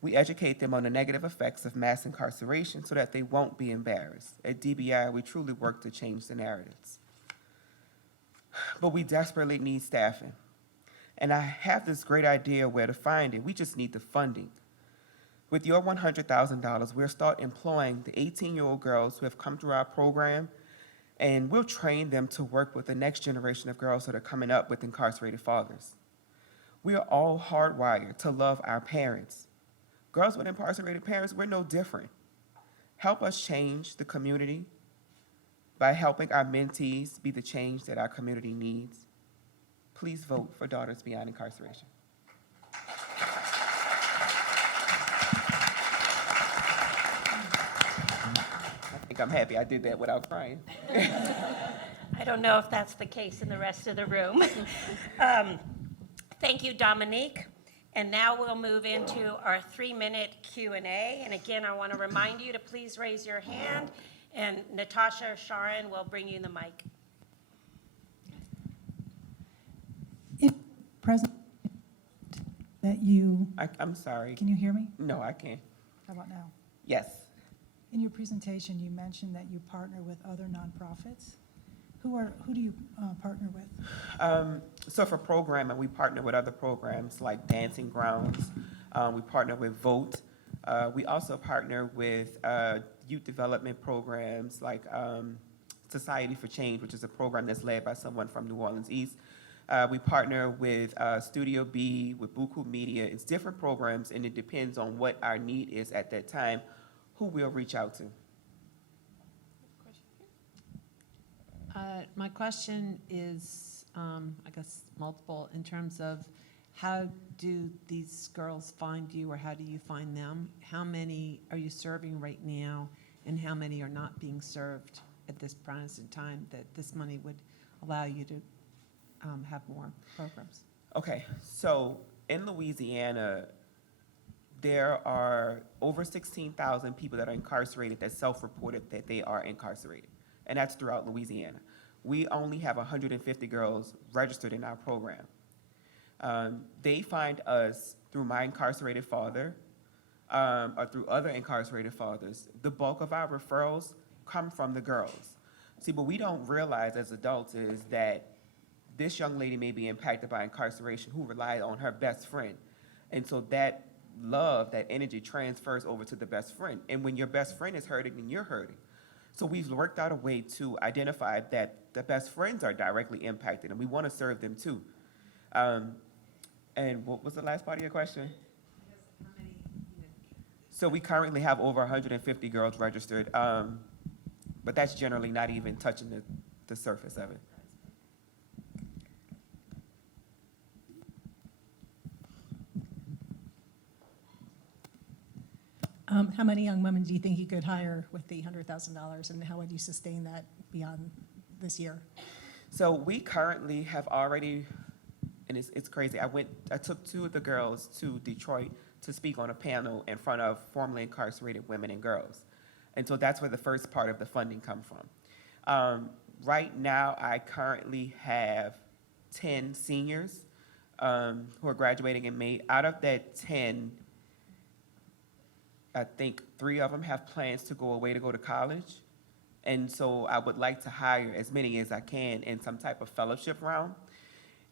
We educate them on the negative effects of mass incarceration so that they won't be embarrassed. At DBI, we truly work to change the narratives. But we desperately need staffing. And I have this great idea where to find it. We just need the funding. With your $100,000, we'll start employing the 18-year-old girls who have come through our program, and we'll train them to work with the next generation of girls that are coming up with incarcerated fathers. We are all hardwired to love our parents. Girls with incarcerated parents, we're no different. Help us change the community by helping our mentees be the change that our community needs. Please vote for Daughters Beyond Incarceration. I think I'm happy I did that without crying. I don't know if that's the case in the rest of the room. Thank you, Dominique. And now we'll move into our 3-minute Q&A. And again, I want to remind you to please raise your hand, and Natasha or Sharon will bring you the mic. If President, that you, I'm sorry. can you hear me? No, I can't. How about now? Yes. In your presentation, you mentioned that you partner with other nonprofits. Who do you partner with? So for programming, we partner with other programs like Dancing Grounds. We partner with Vote. We also partner with youth development programs like Society for Change, which is a program that's led by someone from New Orleans East. We partner with Studio B, with Buku Media. It's different programs, and it depends on what our need is at that time, who we'll reach out to. My question is, I guess, multiple in terms of how do these girls find you, or how do you find them? How many are you serving right now, and how many are not being served at this present time that this money would allow you to have more programs? Okay, so in Louisiana, there are over 16,000 people that are incarcerated that self-reported that they are incarcerated, and that's throughout Louisiana. We only have 150 girls registered in our program. They find us through My Incarcerated Father or through other incarcerated fathers. The bulk of our referrals come from the girls. See, what we don't realize as adults is that this young lady may be impacted by incarceration who relied on her best friend. And so that love, that energy transfers over to the best friend. And when your best friend is hurting, then you're hurting. So we've worked out a way to identify that the best friends are directly impacted, and we want to serve them too. And what was the last part of your question? So we currently have over 150 girls registered, but that's generally not even touching the surface of it. How many young women do you think you could hire with the $100,000, and how would you sustain that beyond this year? So we currently have already, and it's crazy, I took 2 of the girls to Detroit to speak on a panel in front of formerly incarcerated women and girls. And so that's where the first part of the funding come from. Right now, I currently have 10 seniors who are graduating in May. Out of that 10, I think 3 of them have plans to go away to go to college. And so I would like to hire as many as I can in some type of fellowship round.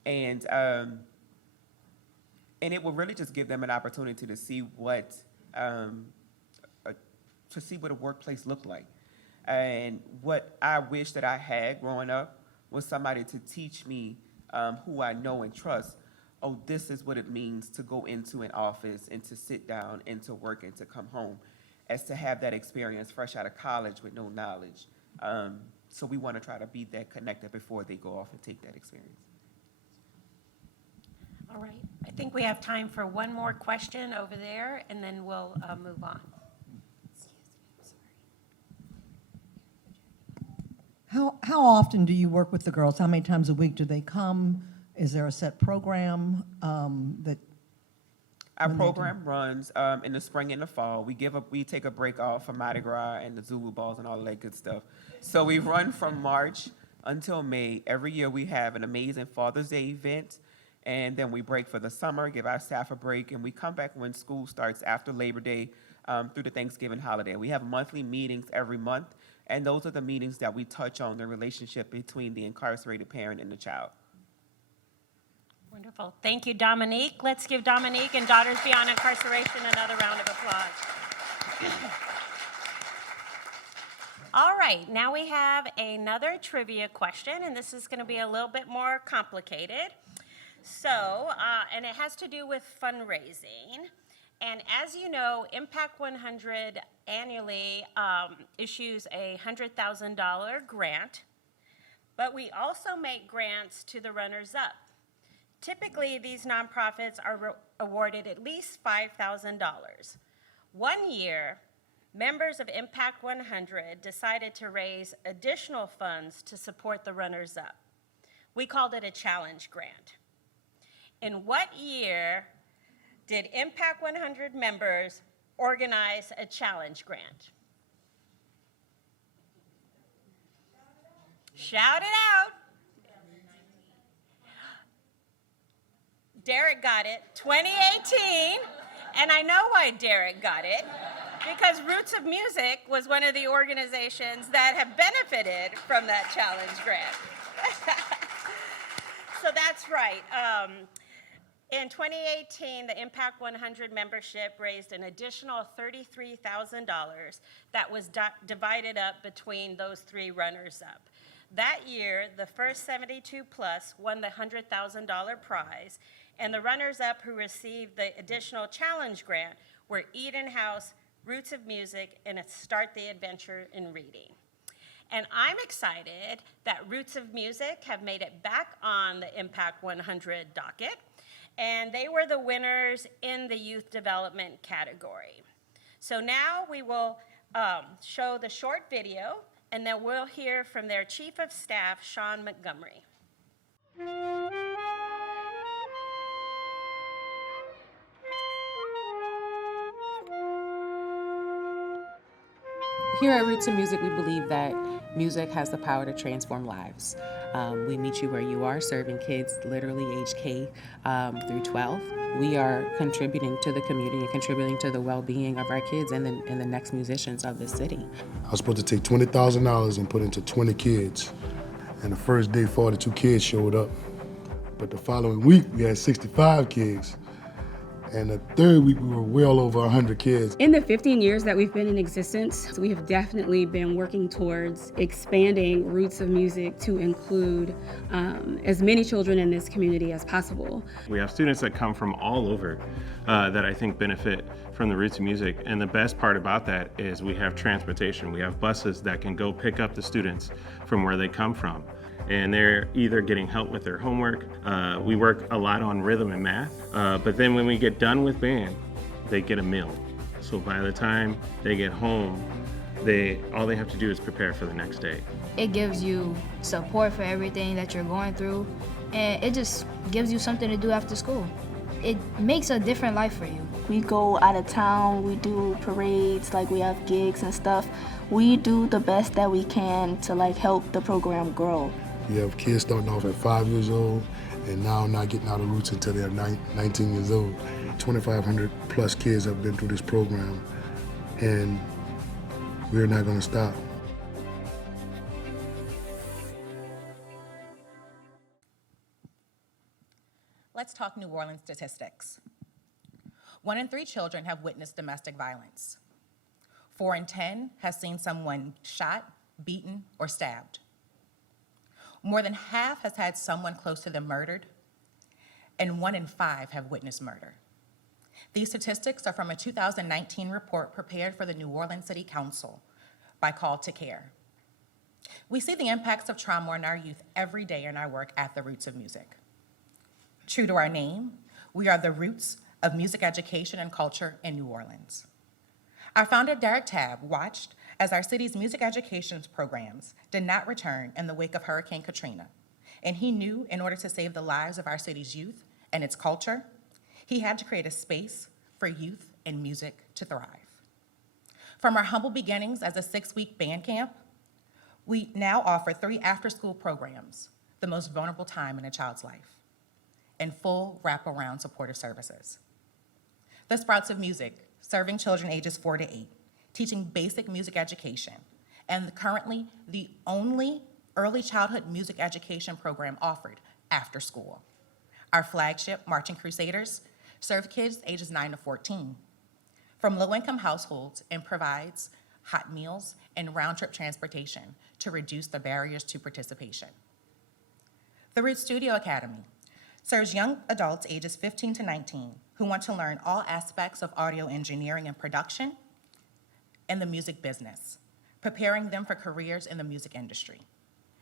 And it will really just give them an opportunity to see what a workplace looked like. And what I wish that I had growing up was somebody to teach me who I know and trust. Oh, this is what it means to go into an office and to sit down and to work and to come home, as to have that experience fresh out of college with no knowledge. So we want to try to be that connected before they go off and take that experience. All right, I think we have time for one more question over there, and then we'll move on. How often do you work with the girls? How many times a week do they come? Is there a set program that? Our program runs in the spring and the fall. We take a break off for Mardi Gras and the Zulu balls and all that good stuff. So we run from March until May. Every year we have an amazing Father's Day event, and then we break for the summer, give our staff a break, and we come back when school starts after Labor Day through the Thanksgiving holiday. We have monthly meetings every month, and those are the meetings that we touch on the relationship between the incarcerated parent and the child. Wonderful. Thank you, Dominique. Let's give Dominique and Daughters Beyond Incarceration another round of applause. All right, now we have another trivia question, and this is going to be a little bit more complicated. So, and it has to do with fundraising. And as you know, Impact 100 annually issues a $100,000 grant, but we also make grants to the runners-up. Typically, these nonprofits are awarded at least $5,000. One year, members of Impact 100 decided to raise additional funds to support the runners-up. We called it a challenge grant. In what year did Impact 100 members organize a challenge grant? Shout it out. Derek got it, 2018, and I know why Derek got it, because Roots of Music was one of the organizations that have benefited from that challenge grant. So that's right. In 2018, the Impact 100 membership raised an additional $33,000 that was divided up between those 3 runners-up. That year, the first 72 plus won the $100,000 prize, and the runners-up who received the additional challenge grant were Eden House, Roots of Music, and Start the Adventure in Reading. And I'm excited that Roots of Music have made it back on the Impact 100 docket, and they were the winners in the youth development category. So now we will show the short video, and then we'll hear from their Chief of Staff, Sean Montgomery. Here at Roots of Music, we believe that music has the power to transform lives. We meet you where you are, serving kids literally age K through 12. We are contributing to the community and contributing to the well-being of our kids and the next musicians of the city. I was supposed to take $20,000 and put into 20 kids. And the first day, 42 kids showed up. But the following week, we had 65 kids. And the third week, we were well over 100 kids. In the 15 years that we've been in existence, we have definitely been working towards expanding Roots of Music to include as many children in this community as possible. We have students that come from all over that I think benefit from the Roots of Music. And the best part about that is we have transportation. We have buses that can go pick up the students from where they come from. And they're either getting help with their homework. We work a lot on rhythm and math, but then when we get done with band, they get a meal. So So by the time they get home, all they have to do is prepare for the next day. It gives you support for everything that you're going through, and it just gives you something to do after school. It makes a different life for you. We go out of town, we do parades, like we have gigs and stuff. We do the best that we can to like help the program grow. You have kids starting off at 5 years old and now not getting out of roots until they're 19 years old. 2,500 plus kids have been through this program, and we're not going to stop. Let's talk New Orleans statistics. 1 in 3 children have witnessed domestic violence. 4 in 10 has seen someone shot, beaten, or stabbed. More than half has had someone close to them murdered, and 1 in 5 have witnessed murder. These statistics are from a 2019 report prepared for the New Orleans City Council by Call to Care. We see the impacts of trauma on our youth every day in our work at the Roots of Music. True to our name, we are the roots of music education and culture in New Orleans. Our founder, Derek Tabb, watched as our city's music education programs did not return in the wake of Hurricane Katrina, and he knew in order to save the lives of our city's youth and its culture, he had to create a space for youth and music to thrive. From our humble beginnings as a 6-week band camp, we now offer 3 after-school programs, the most vulnerable time in a child's life, and full wraparound supportive services. The Sprouts of Music, serving children ages 4 to 8, teaching basic music education, and currently the only early childhood music education program offered after school. Our flagship, Marching Crusaders, serve kids ages 9 to 14 from low-income households and provides hot meals and round-trip transportation to reduce the barriers to participation. The Roots Studio Academy serves young adults ages 15 to 19 who want to learn all aspects of audio engineering and production and the music business, preparing them for careers in the music industry.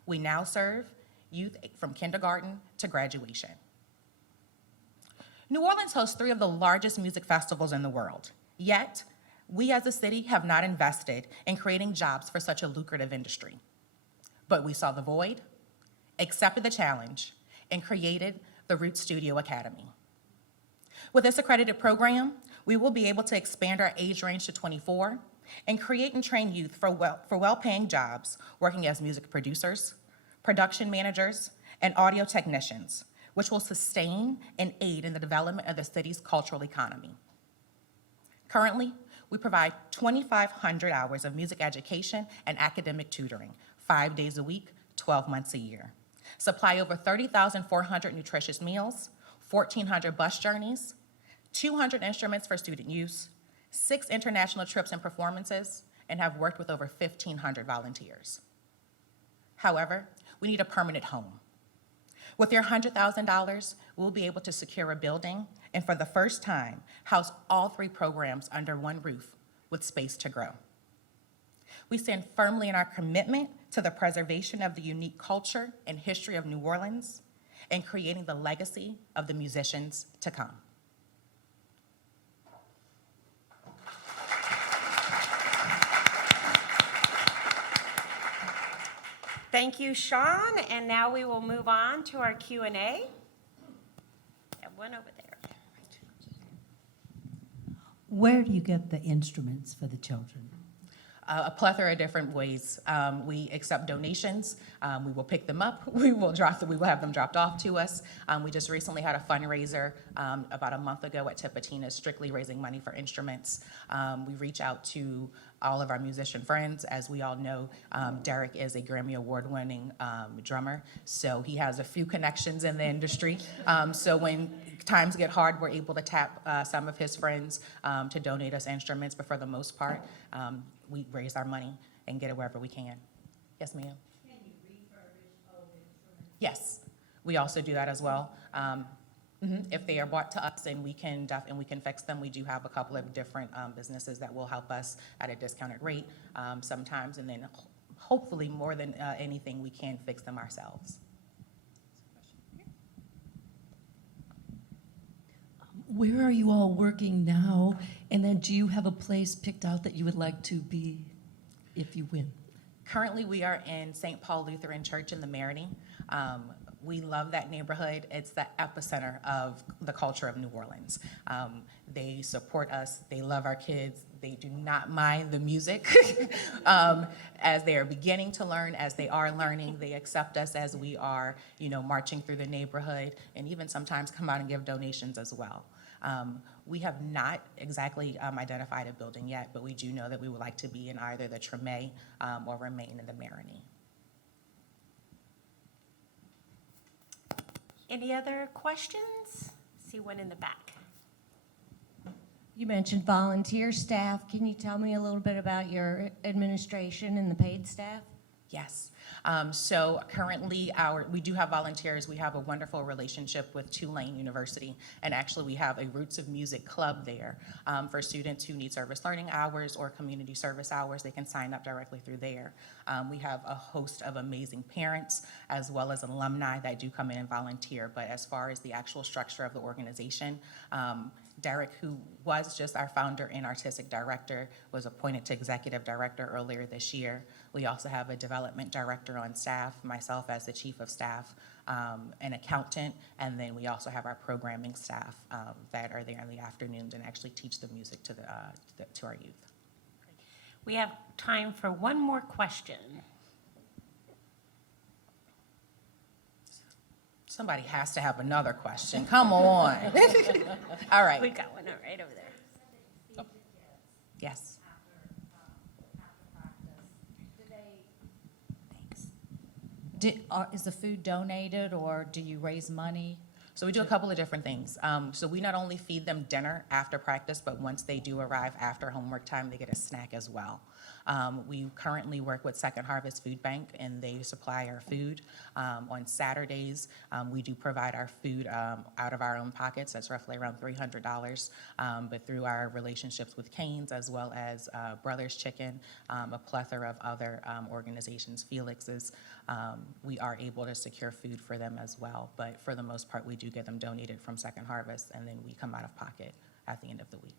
We now serve youth from kindergarten to graduation. New Orleans hosts 3 of the largest music festivals in the world, yet we as a city have not invested in creating jobs for such a lucrative industry. But we saw the void, accepted the challenge, and created the Roots Studio Academy. With this accredited program, we will be able to expand our age range to 24 and create and train youth for well-paying jobs working as music producers, production managers, and audio technicians, which will sustain and aid in the development of the city's cultural economy. Currently, we provide 2,500 hours of music education and academic tutoring, 5 days a week, 12 months a year. Supply over 30,400 nutritious meals, 1,400 bus journeys, 200 instruments for student use, 6 international trips and performances, and have worked with over 1,500 volunteers. However, we need a permanent home. With your $100,000, we'll be able to secure a building and for the first time, house all 3 programs under one roof with space to grow. We stand firmly in our commitment to the preservation of the unique culture and history of New Orleans and creating the legacy of the musicians to come. Thank you, Sean, and now we will move on to our Q&A. That one over there. Where do you get the instruments for the children? A plethora of different ways. We accept donations. We will pick them up. We will have them dropped off to us. We just recently had a fundraiser about a month ago at Tipitina's, strictly raising money for instruments. We reach out to all of our musician friends. As we all know, Derek is a Grammy Award-winning drummer, so he has a few connections in the industry. So when times get hard, we're able to tap some of his friends to donate us instruments, but for the most part, we raise our money and get it wherever we can. Yes, ma'am? Can you refurbish old instruments? Yes, we also do that as well. If they are brought to us and we can fix them, we do have a couple of different businesses that will help us at a discounted rate sometimes, and then hopefully more than anything, we can fix them ourselves. Where are you all working now? And then do you have a place picked out that you would like to be if you win? Currently, we are in St. Paul Lutheran Church in the Marigny. We love that neighborhood. It's the epicenter of the culture of New Orleans. They support us. They love our kids. They do not mind the music. As they are beginning to learn, as they are learning, they accept us as we are, marching through the neighborhood, and even sometimes come out and give donations as well. We have not exactly identified a building yet, but we do know that we would like to be in either the Tremé or remain in the Marigny. Any other questions? See one in the back. You mentioned volunteer staff. Can you tell me a little bit about your administration and the paid staff? Yes. So currently we do have volunteers. We have a wonderful relationship with Tulane University, and actually we have a Roots of Music club there for students who need service learning hours or community service hours. They can sign up directly through there. We have a host of amazing parents as well as alumni that do come in and volunteer, but as far as the actual structure of the organization, Derek, who was just our founder and artistic director, was appointed to executive director earlier this year. We also have a development director on staff, myself as the chief of staff, an accountant, and then we also have our programming staff that are there in the afternoons and actually teach the music to our youth. We have time for one more question. Somebody has to have another question. Come on. All right. We got one right over there. Oh. Yes. Is the food donated, or do you raise money? So we do a couple of different things. So we not only feed them dinner after practice, but once they do arrive after homework time, they get a snack as well. We currently work with Second Harvest Food Bank, and they supply our food. On Saturdays, we do provide our food out of our own pockets. That's roughly around $300. But through our relationships with Cane's, as well as Brothers Chicken, a plethora of other organizations, Felix's, we are able to secure food for them as well. But for the most part, we do get them donated from Second Harvest, and then we come out of pocket at the end of the week.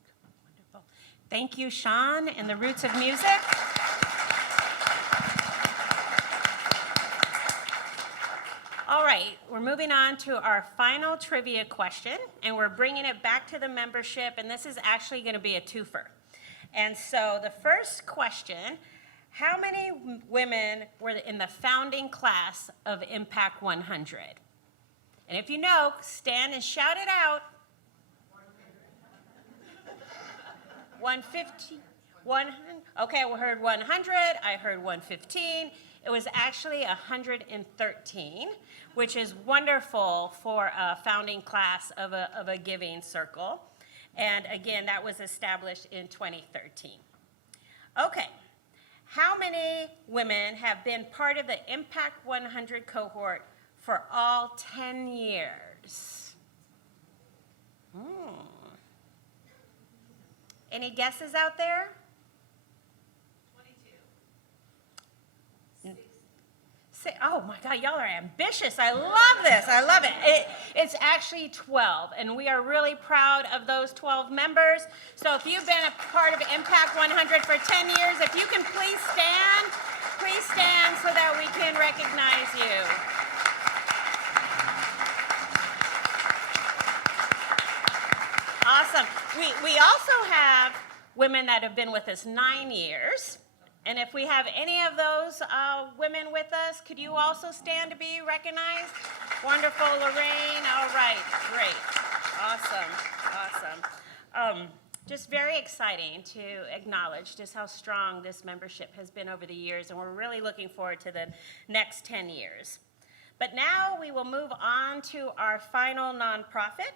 Wonderful. Thank you, Sean, and the Roots of Music. All right, we're moving on to our final trivia question, and we're bringing it back to the membership, and this is actually going to be a twofer. And so the first question, how many women were in the founding class of Impact 100? And if you know, stand and shout it out. 150, 100, okay, we heard 100, I heard 115. It was actually 113, which is wonderful for a founding class of a giving circle. And again, that was established in 2013. Okay, how many women have been part of the Impact 100 cohort for all 10 years? Any guesses out there? 22. Oh my God, y'all are ambitious. I love this. I love it. It's actually 12, and we are really proud of those 12 members. So if you've been a part of Impact 100 for 10 years, if you can please stand so that we can recognize you. Awesome. We also have women that have been with us 9 years. And if we have any of those women with us, could you also stand to be recognized? Wonderful, Lorraine. All right, great. Awesome. Just very exciting to acknowledge just how strong this membership has been over the years, and we're really looking forward to the next 10 years. But now we will move on to our final nonprofit,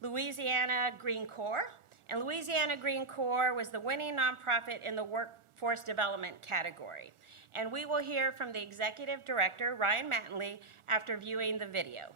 Louisiana Green Corps. And Louisiana Green Corps was the winning nonprofit in the workforce development category. And we will hear from the executive director, Ryan Mattingly, after viewing the video.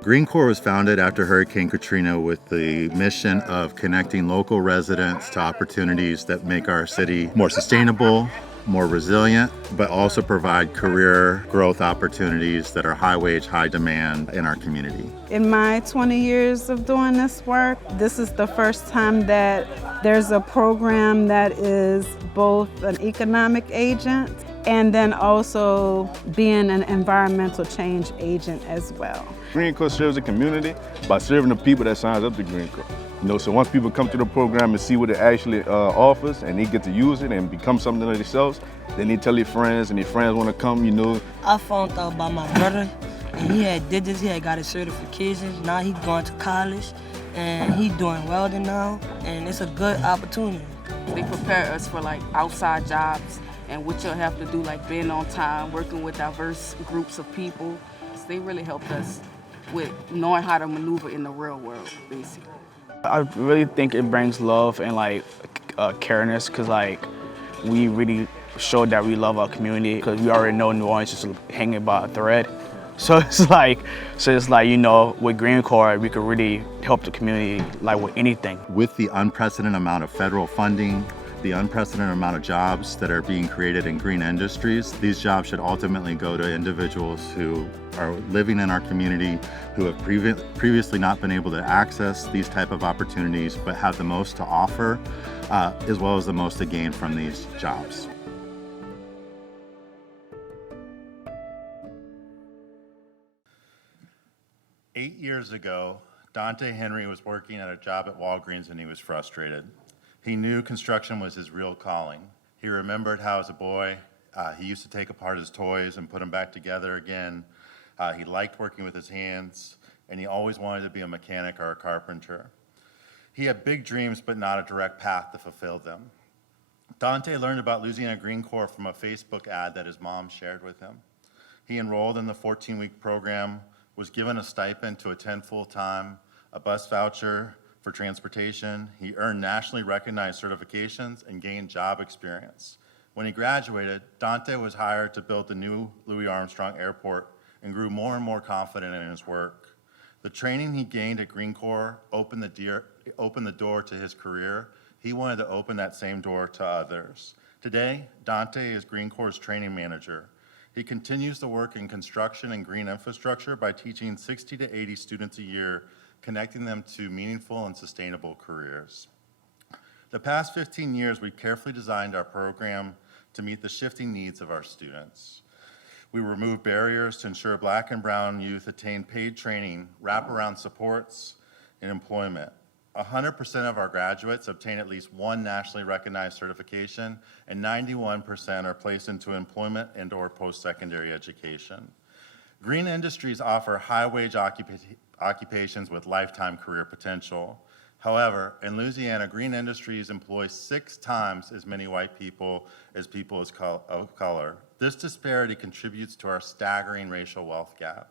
Green Corps was founded after Hurricane Katrina with the mission of connecting local residents to opportunities that make our city more sustainable, more resilient, but also provide career growth opportunities that are high wage, high demand in our community. In my 20 years of doing this work, this is the first time that there's a program that is both an economic agent and then also being an environmental change agent as well. Green Corps serves the community by serving the people that signs up to Green Corps. So once people come to the program and see what it actually offers and they get to use it and become something of themselves, then they tell their friends and their friends want to come, I found out about my brother and he had got his certifications. Now he's going to college and he's doing welding now and it's a good opportunity. They prepare us for outside jobs and what you'll have to do, being on time, working with diverse groups of people. So they really helped us with knowing how to maneuver in the real world, basically. I really think it brings love and careness, because we really showed that we love our community, because we already know New Orleans is hanging by a thread. So it's with Green Corps, we could really help the community with anything. With the unprecedented amount of federal funding, the unprecedented amount of jobs that are being created in green industries, these jobs should ultimately go to individuals who are living in our community, who have previously not been able to access these type of opportunities, but have the most to offer, as well as the most to gain from these jobs. Eight years ago, Dante Henry was working at a job at Walgreens and he was frustrated. He knew construction was his real calling. He remembered how as a boy, he used to take apart his toys and put them back together again. He liked working with his hands, and he always wanted to be a mechanic or a carpenter. He had big dreams, but not a direct path to fulfill them. Dante learned about Louisiana Green Corps from a Facebook ad that his mom shared with him. He enrolled in the 14-week program, was given a stipend to attend full-time, a bus voucher for transportation. He earned nationally recognized certifications and gained job experience. When he graduated, Dante was hired to build the new Louis Armstrong Airport and grew more and more confident in his work. The training he gained at Green Corps opened the door to his career. He wanted to open that same door to others. Today, Dante is Green Corps' training manager. He continues to work in construction and green infrastructure by teaching 60 to 80 students a year, connecting them to meaningful and sustainable careers. The past 15 years, we've carefully designed our program to meet the shifting needs of our students. We remove barriers to ensure Black and brown youth attain paid training, wraparound supports, and employment. 100% of our graduates obtain at least one nationally recognized certification, and 91% are placed into employment and/or post-secondary education. Green industries offer high-wage occupations with lifetime career potential. However, in Louisiana, green industries employ 6 times as many white people as people of color. This disparity contributes to our staggering racial wealth gap.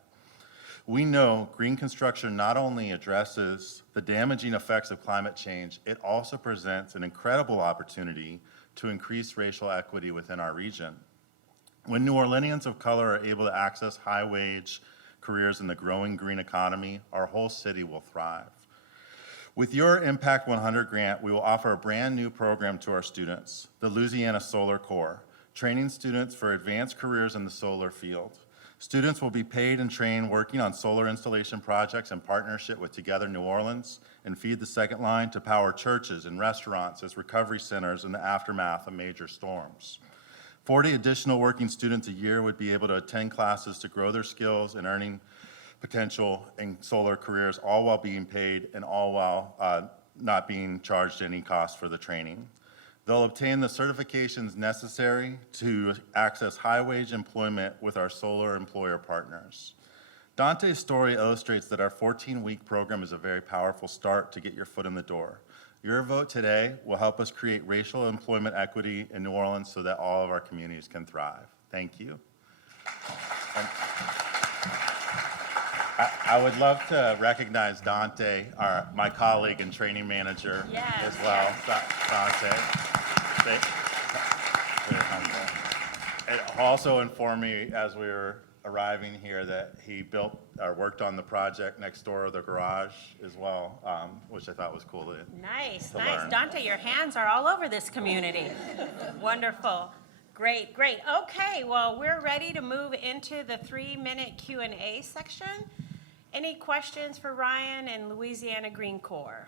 We know green construction not only addresses the damaging effects of climate change, it also presents an incredible opportunity to increase racial equity within our region. When New Orleanians of color are able to access high-wage careers in the growing green economy, our whole city will thrive. With your Impact 100 grant, we will offer a brand new program to our students, the Louisiana Solar Corps, training students for advanced careers in the solar field. Students will be paid and trained working on solar installation projects in partnership with Together New Orleans and Feed the Second Line to power churches and restaurants as recovery centers in the aftermath of major storms. 40 additional working students a year would be able to attend classes to grow their skills and earning potential in solar careers, all while being paid and all while not being charged any cost for the training. They'll obtain the certifications necessary to access high-wage employment with our solar employer partners. Dante's story illustrates that our 14-week program is a very powerful start to get your foot in the door. Your vote today will help us create racial employment equity in New Orleans so that all of our communities can thrive. Thank you. And I would love to recognize Dante, my colleague and training manager as well. Dante. It also informed me as we were arriving here that he built or worked on the project next door of the garage as well, which I thought was cool to Nice. learn. Dante, your hands are all over this community. Wonderful. Great, great. Okay, well, we're ready to move into the 3-minute Q&A section. Any questions for Ryan and Louisiana Green Corps?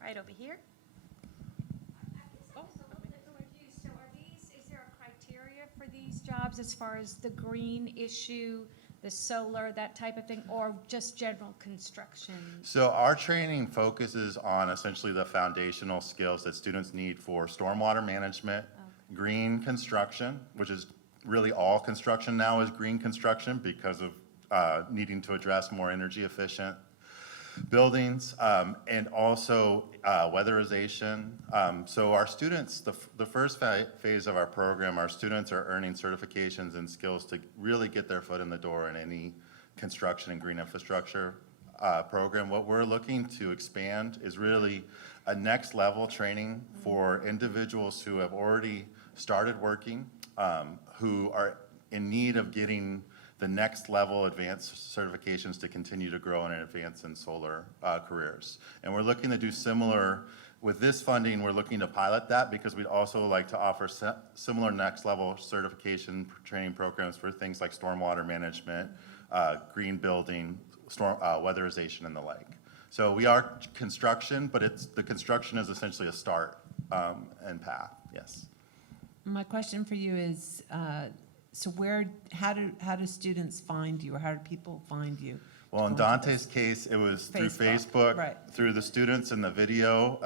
Right over here. Is there a criteria for these jobs as far as the green issue, the solar, that type of thing, or just general construction? So our training focuses on essentially the foundational skills that students need for stormwater management, green construction, which is really all construction now is green construction because of needing to address more energy efficient buildings, and also weatherization. So our students, the first phase of our program, our students are earning certifications and skills to really get their foot in the door in any construction and green infrastructure program. What we're looking to expand is really a next level training for individuals who have already started working, who are in need of getting the next level advanced certifications to continue to grow and advance in solar careers. And we're looking to do similar, with this funding, we're looking to pilot that because we'd also like to offer similar next level certification training programs for things like stormwater management, green building, weatherization and the like. So we are construction, but the construction is essentially a start and path, yes. My question for you is, so how do students find you, or how do people find you? Well, in Dante's case, it was through Facebook, right. Through the students in the video.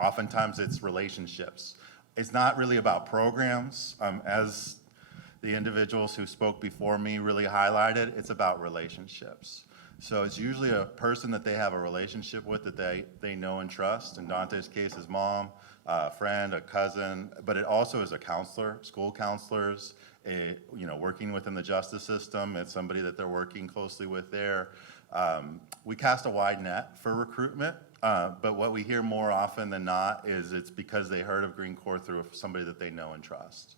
Oftentimes it's relationships. It's not really about programs. As the individuals who spoke before me really highlighted, it's about relationships. So it's usually a person that they have a relationship with that they know and trust. In Dante's case, his mom, a friend, a cousin, but it also is a counselor, school counselors, working within the justice system. It's somebody that they're working closely with there. We cast a wide net for recruitment, but what we hear more often than not is it's because they heard of Green Corps through somebody that they know and trust.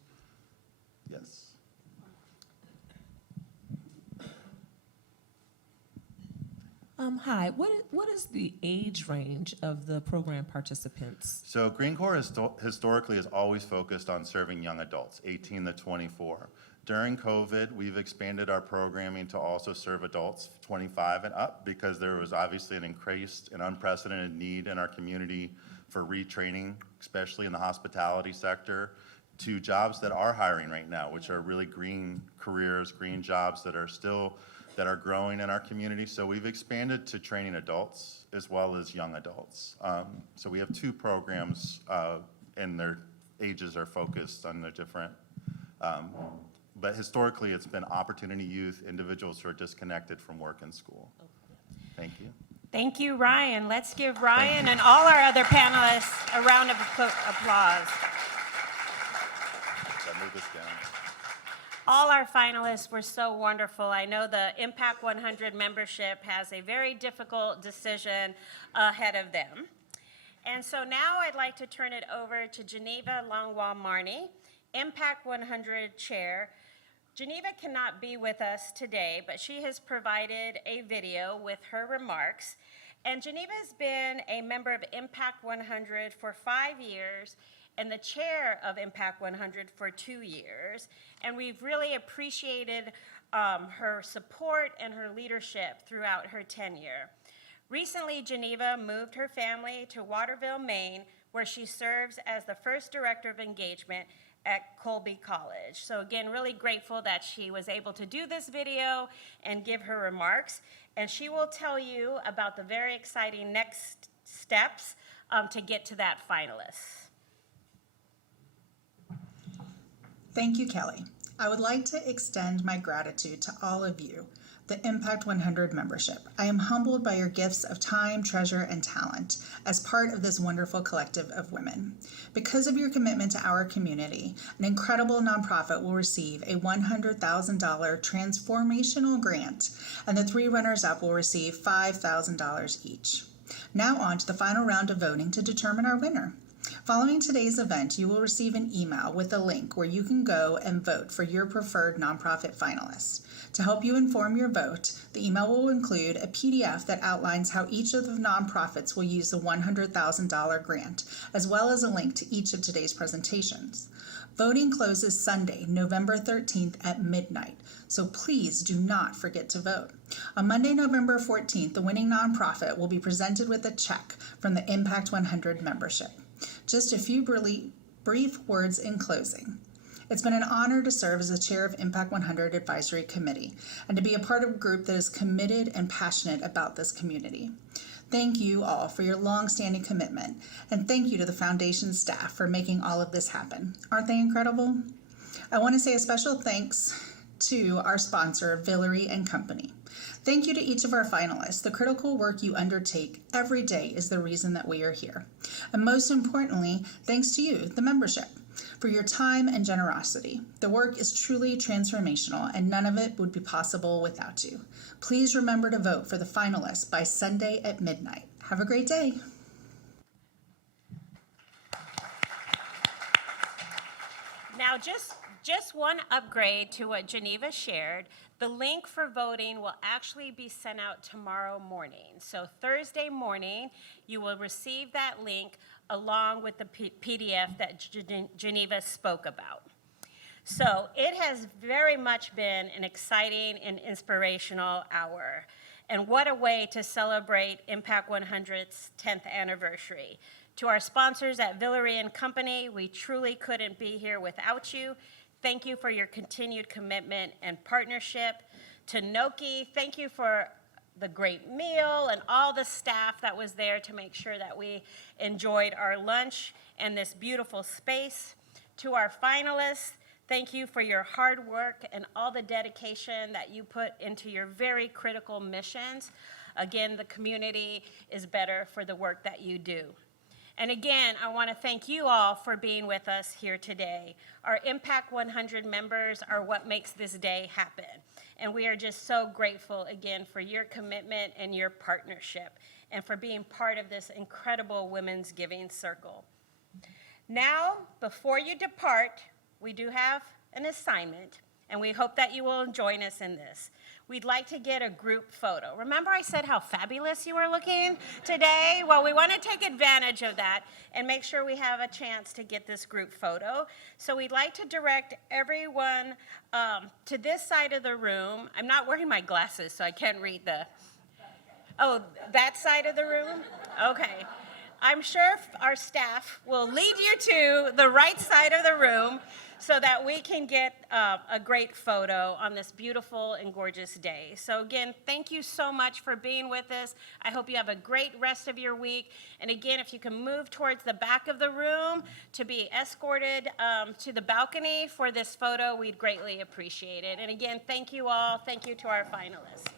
Yes. Hi, what is the age range of the program participants? So Green Corps historically has always focused on serving young adults, 18 to 24. During COVID, we've expanded our programming to also serve adults 25 and up because there was obviously an increased and unprecedented need in our community for retraining, especially in the hospitality sector, to jobs that are hiring right now, which are really green careers, green jobs that are growing in our community. So we've expanded to training adults as well as young adults. So we have 2 programs and their ages are focused on the different, but historically it's been opportunity youth, individuals who are disconnected from work and school. Thank you. Thank you, Ryan. Let's give Ryan and all our other panelists a round of applause. Should I move this down? All our finalists were so wonderful. I know the Impact 100 membership has a very difficult decision ahead of them. And so now I'd like to turn it over to Geneva Langlois-Marny, Impact 100 Chair. Geneva cannot be with us today, but she has provided a video with her remarks. And Geneva's been a member of Impact 100 for 5 years and the chair of Impact 100 for 2 years. And we've really appreciated her support and her leadership throughout her tenure. Recently, Geneva moved her family to Waterville, Maine, where she serves as the first director of engagement at Colby College. So again, really grateful that she was able to do this video and give her remarks. And she will tell you about the very exciting next steps to get to that finalist. Thank you, Kelly. I would like to extend my gratitude to all of you, the Impact 100 membership. I am humbled by your gifts of time, treasure, and talent as part of this wonderful collective of women. Because of your commitment to our community, an incredible nonprofit will receive a $100,000 transformational grant, and the 3 runners-up will receive $5,000 each. Now on to the final round of voting to determine our winner. Following today's event, you will receive an email with a link where you can go and vote for your preferred nonprofit finalists. To help you inform your vote, the email will include a PDF that outlines how each of the nonprofits will use the $100,000 grant, as well as a link to each of today's presentations. Voting closes Sunday, November 13th at midnight, so please do not forget to vote. On Monday, November 14th, the winning nonprofit will be presented with a check from the Impact 100 membership. Just a few brief words in closing. It's been an honor to serve as the chair of Impact 100 Advisory Committee and to be a part of a group that is committed and passionate about this community. Thank you all for your long-standing commitment, and thank you to the foundation staff for making all of this happen. Aren't they incredible? I want to say a special thanks to our sponsor, Villery & Company. Thank you to each of our finalists. The critical work you undertake every day is the reason that we are here. And most importantly, thanks to you, the membership, for your time and generosity. The work is truly transformational, and none of it would be possible without you. Please remember to vote for the finalists by Sunday at midnight. Have a great day. Now, just one upgrade to what Geneva shared. The link for voting will actually be sent out tomorrow morning. So Thursday morning, you will receive that link along with the PDF that Geneva spoke about. So it has very much been an exciting and inspirational hour. And what a way to celebrate Impact 100's 10th anniversary. To our sponsors at Villery & Company, we truly couldn't be here without you. Thank you for your continued commitment and partnership. To Noki, thank you for the great meal and all the staff that was there to make sure that we enjoyed our lunch and this beautiful space. To our finalists, thank you for your hard work and all the dedication that you put into your very critical missions. Again, the community is better for the work that you do. And again, I want to thank you all for being with us here today. Our Impact 100 members are what makes this day happen. And we are just so grateful again for your commitment and your partnership and for being part of this incredible Women's Giving Circle. Now, before you depart, we do have an assignment, and we hope that you will join us in this. We'd like to get a group photo. Remember I said how fabulous you were looking today? Well, we want to take advantage of that and make sure we have a chance to get this group photo. So we'd like to direct everyone to this side of the room. I'm not wearing my glasses, so I can't read oh, that side of the room? Okay. I'm sure our staff will lead you to the right side of the room so that we can get a great photo on this beautiful and gorgeous day. So again, thank you so much for being with us. I hope you have a great rest of your week. And again, if you can move towards the back of the room to be escorted to the balcony for this photo, we'd greatly appreciate it. And again, thank you all. Thank you to our finalists.